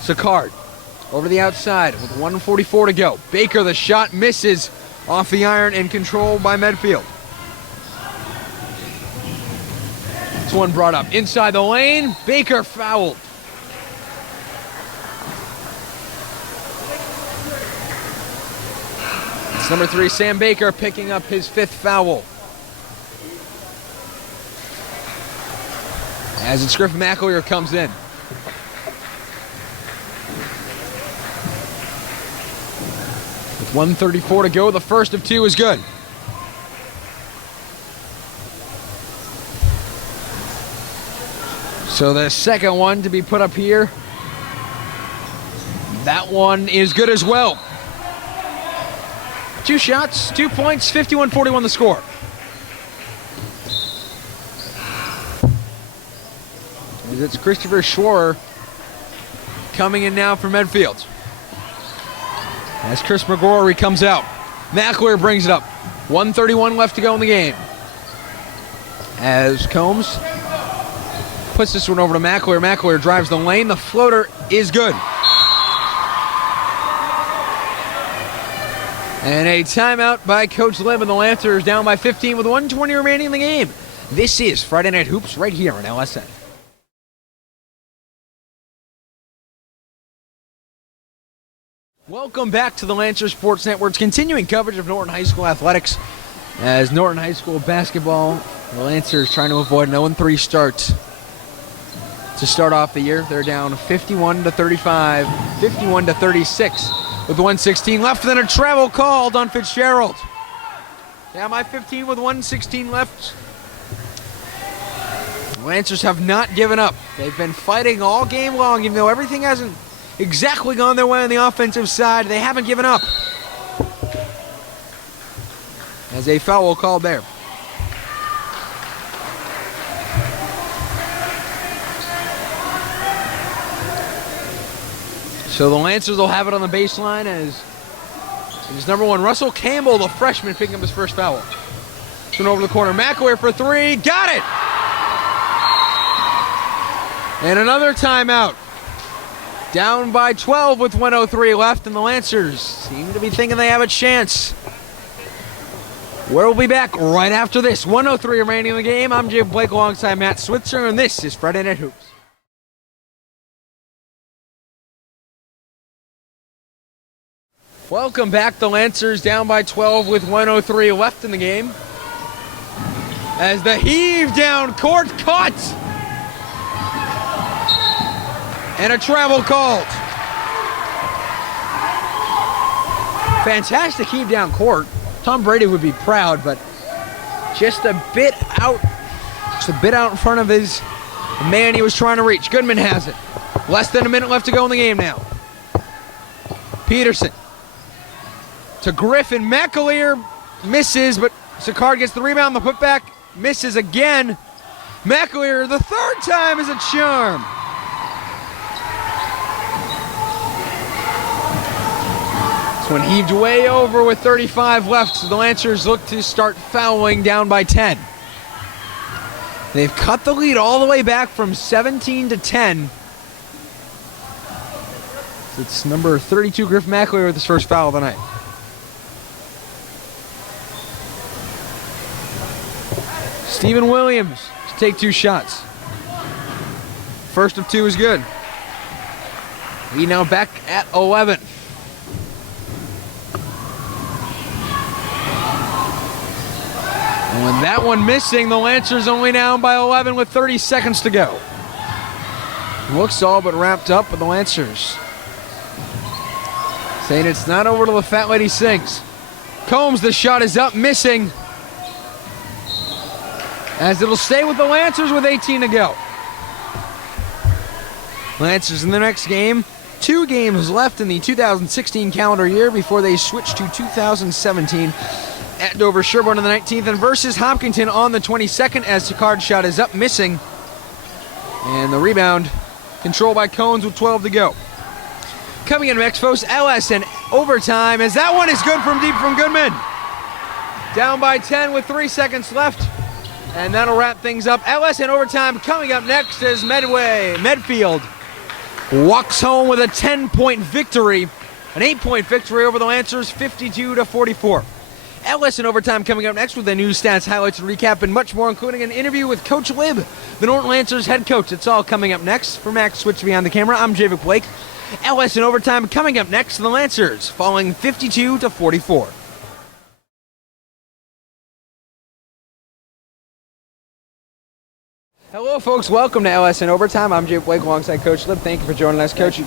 Sicard over the outside with 1:44 to go. Baker, the shot misses off the iron and controlled by Medfield. This one brought up inside the lane. Baker fouled. It's number 3, Sam Baker, picking up his 5th foul. As it's Griffin McElroy comes in. With 1:34 to go, the first of 2 is good. So the second one to be put up here, that one is good as well. 2 shots, 2 points, 51-41 the score. As it's Christopher Schwarrer coming in now for Medfield. As Chris McGrory comes out, McElroy brings it up. 1:31 left to go in the game. As Combs puts this one over to McElroy. McElroy drives the lane. The floater is good. And a timeout by Coach Lim, and the Lancers down by 15 with 1:20 remaining in the game. This is Friday Night Hoops right here on LSN. Welcome back to the Lancer Sports Network's continuing coverage of Norton High School athletics. As Norton High School basketball, the Lancers trying to avoid an 0-3 start to start off the year. They're down 51-35, 51-36 with 1:16 left, and then a travel called on Fitzgerald. Down by 15 with 1:16 left. The Lancers have not given up. They've been fighting all game long, even though everything hasn't exactly gone their way on the offensive side. They haven't given up. As a foul called there. So the Lancers will have it on the baseline as his number one, Russell Campbell, the freshman, picking up his first foul. Turn over the corner. McAleer for three. Got it! And another timeout. Down by 12 with 1:03 left, and the Lancers seem to be thinking they have a chance. We'll be back right after this. 1:03 remaining in the game. I'm Jay Blake alongside Matt Switzer, and this is Friday Night Hoops. Welcome back. The Lancers down by 12 with 1:03 left in the game. As the heave down court caught. And a travel called. Fantastic heave down court. Tom Brady would be proud, but just a bit out in front of his man he was trying to reach. Goodman has it. Less than a minute left to go in the game now. Peterson to Griffin. McAleer misses, but Sicard gets the rebound. The putback misses again. McAleer, the third time is a charm. This one heaved way over with 35 left, so the Lancers look to start fouling down by 10. They've cut the lead all the way back from 17 to 10. It's number 32, Griff McAleer, with his first foul of the night. Stephen Williams to take two shots. First of two is good. He now back at 11. And with that one missing, the Lancers only down by 11 with 30 seconds to go. Looks all but wrapped up with the Lancers saying it's not over till the fat lady sings. Combs, the shot is up, missing. As it'll stay with the Lancers with 18 to go. Lancers in the next game. 2 games left in the 2016 calendar year before they switch to 2017 at Dover Sherborne on the 19th and versus Hopkinton on the 22nd as Sicard's shot is up, missing. And the rebound controlled by Cones with 12 to go. Coming in next, folks, LS in overtime as that one is good from deep from Goodman. Down by 10 with 3 seconds left. And that'll wrap things up. LS in overtime. Coming up next is Medfield walks home with a 10-point victory. An 8-point victory over the Lancers, 52-44. LS in overtime coming up next with the news, stats, highlights, and recap, and much more, including an interview with Coach Libb, the Norton Lancers head coach. It's all coming up next. For Max Switch behind the camera, I'm Javic Blake. LS in overtime coming up next. The Lancers falling 52-44. Hello, folks. Welcome to LS in Overtime. I'm Jay Blake alongside Coach Libb. Thank you for joining us, Coach.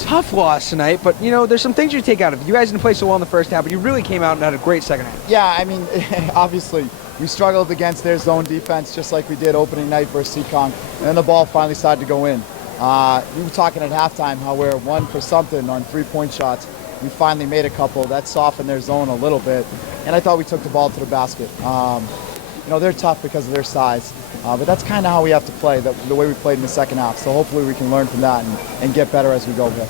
Tough loss tonight, but, you know, there's some things you take out of it. You guys didn't play so well in the first half, but you really came out and had a great second half. Yeah, I mean, obviously, we struggled against their zone defense just like we did opening night versus Seekonk, and then the ball finally started to go in. We were talking at halftime how we're 1 for something on 3-point shots. We finally made a couple. That softened their zone a little bit, and I thought we took the ball to the basket. You know, they're tough because of their size, but that's kind of how we have to play, the way we played in the second half. So hopefully we can learn from that and get better as we go here.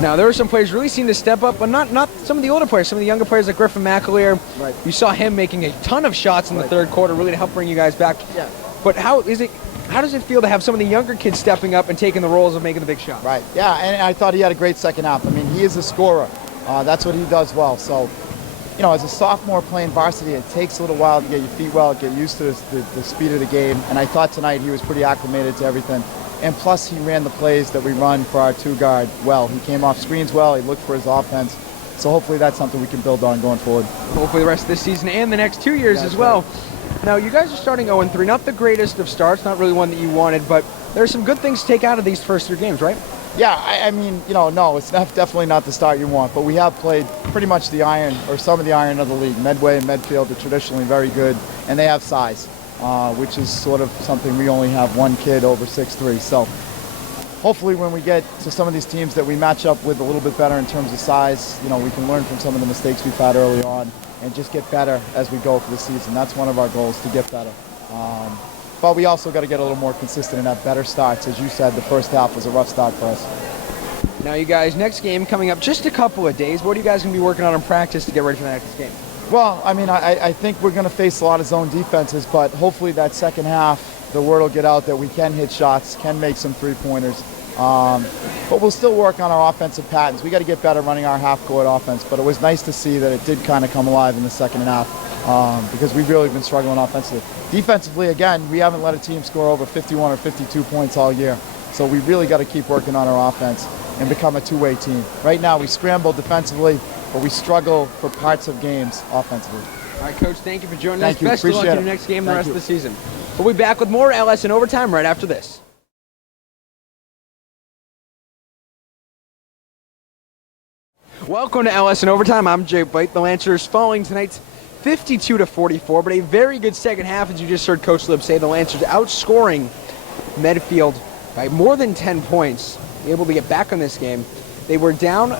Now, there were some players really seemed to step up, but not some of the older players, some of the younger players like Griffin McAleer. Right. You saw him making a ton of shots in the third quarter, really to help bring you guys back. Yeah. But how does it feel to have some of the younger kids stepping up and taking the roles of making the big shot? Right, yeah, and I thought he had a great second half. I mean, he is a scorer. That's what he does well. So, you know, as a sophomore playing varsity, it takes a little while to get your feet well, get used to the speed of the game. And I thought tonight he was pretty acclimated to everything. And plus, he ran the plays that we run for our 2-guard well. He came off screens well. He looked for his offense. So hopefully that's something we can build on going forward. Hopefully the rest of this season and the next 2 years as well. Right. Now, you guys are starting 0-3. Not the greatest of starts, not really one that you wanted, but there's some good things to take out of these first 3 games, right? Yeah, I mean, no, it's definitely not the start you want, but we have played pretty much the iron, or some of the iron of the league. Medway and Medfield are traditionally very good, and they have size, which is sort of something we only have one kid over 6'3". So hopefully when we get to some of these teams that we match up with a little bit better in terms of size, we can learn from some of the mistakes we've had early on and just get better as we go for the season. That's one of our goals, to get better. But we also got to get a little more consistent and have better starts. As you said, the first half was a rough start for us. Now, you guys, next game coming up just a couple of days. What are you guys going to be working on in practice to get ready for the next game? Well, I mean, I think we're going to face a lot of zone defenses, but hopefully that second half, the word will get out that we can hit shots, can make some three-pointers. But we'll still work on our offensive patterns. We got to get better running our half-court offense, but it was nice to see that it did kind of come alive in the second half because we've really been struggling offensively. Defensively, again, we haven't let a team score over 51 or 52 points all year, so we really got to keep working on our offense and become a two-way team. Right now, we scramble defensively, but we struggle for parts of games offensively. All right, Coach, thank you for joining us. Thank you. Best of luck in your next game and the rest of the season. We'll be back with more LS in Overtime right after this. Welcome to LS in Overtime. I'm Jay Blake. The Lancers falling tonight's 52-44, but a very good second half, as you just heard Coach Lib say. The Lancers outscoring Medfield by more than 10 points, able to get back on this game. They were down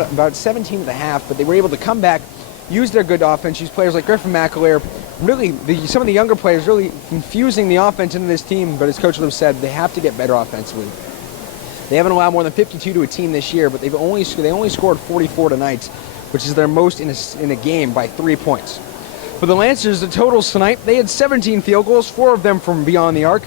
about 17 at the half, but they were able to come back, use their good offense, use players like Griffin McAleer, really some of the younger players really infusing the offense into this team. But as Coach Lib said, they have to get better offensively. They haven't allowed more than 52 to a team this year, but they only scored 44 tonight, which is their most in a game by 3 points. For the Lancers, the totals tonight, they had 17 field goals, 4 of them from beyond the arc,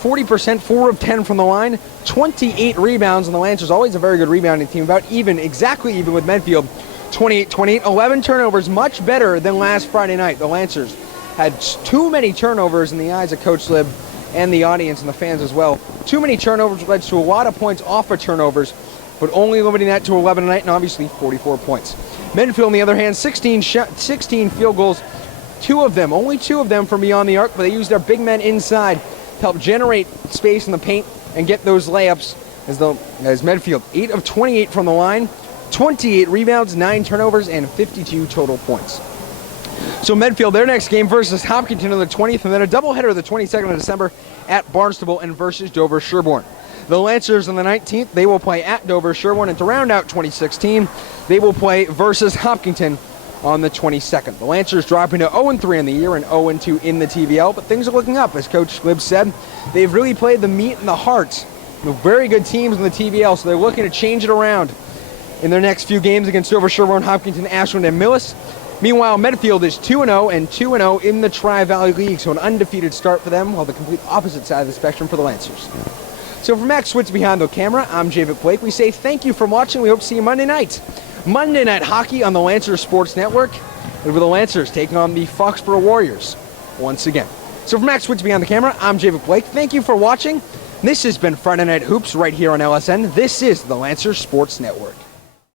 40%, 4 of 10 from the line, 28 rebounds, and the Lancers always a very good rebounding team, exactly even with Medfield, 28-28, 11 turnovers, much better than last Friday night. The Lancers had too many turnovers in the eyes of Coach Lib and the audience and the fans as well. Too many turnovers led to a lot of points off of turnovers, but only limiting that to 11 tonight, and obviously 44 points. Medfield, on the other hand, 16 field goals, only two of them from beyond the arc, but they used their big men inside to help generate space in the paint and get those layups, as Medfield, 8 of 28 from the line, 28 rebounds, 9 turnovers, and 52 total points. So Medfield, their next game versus Hopkinton on the 20th, and then a doubleheader the 22nd of December at Barnstable and versus Dover Sherborne. The Lancers on the 19th, they will play at Dover Sherborne, and to round out 2016, they will play versus Hopkinton on the 22nd. The Lancers dropping to 0-3 in the year and 0-2 in the TVL, but things are looking up. As Coach Lib said, they've really played the meat and the heart of very good teams in the TVL, so they're looking to change it around in their next few games against Dover Sherborne, Hopkinton, Ashland, and Millis. Meanwhile, Medfield is 2-0 and 2-0 in the Tri-Valley League, so an undefeated start for them, while the complete opposite side of the spectrum for the Lancers. So for Max Switz behind the camera, I'm Javid Blake. We say thank you for watching. We hope to see you Monday night. Monday Night Hockey on the Lancers Sports Network, and with the Lancers taking on the Foxborough Warriors once again. So for Max Switz behind the camera, I'm Javid Blake. Thank you for watching. This has been Friday Night Hoops right here on LSN. This is the Lancers Sports Network.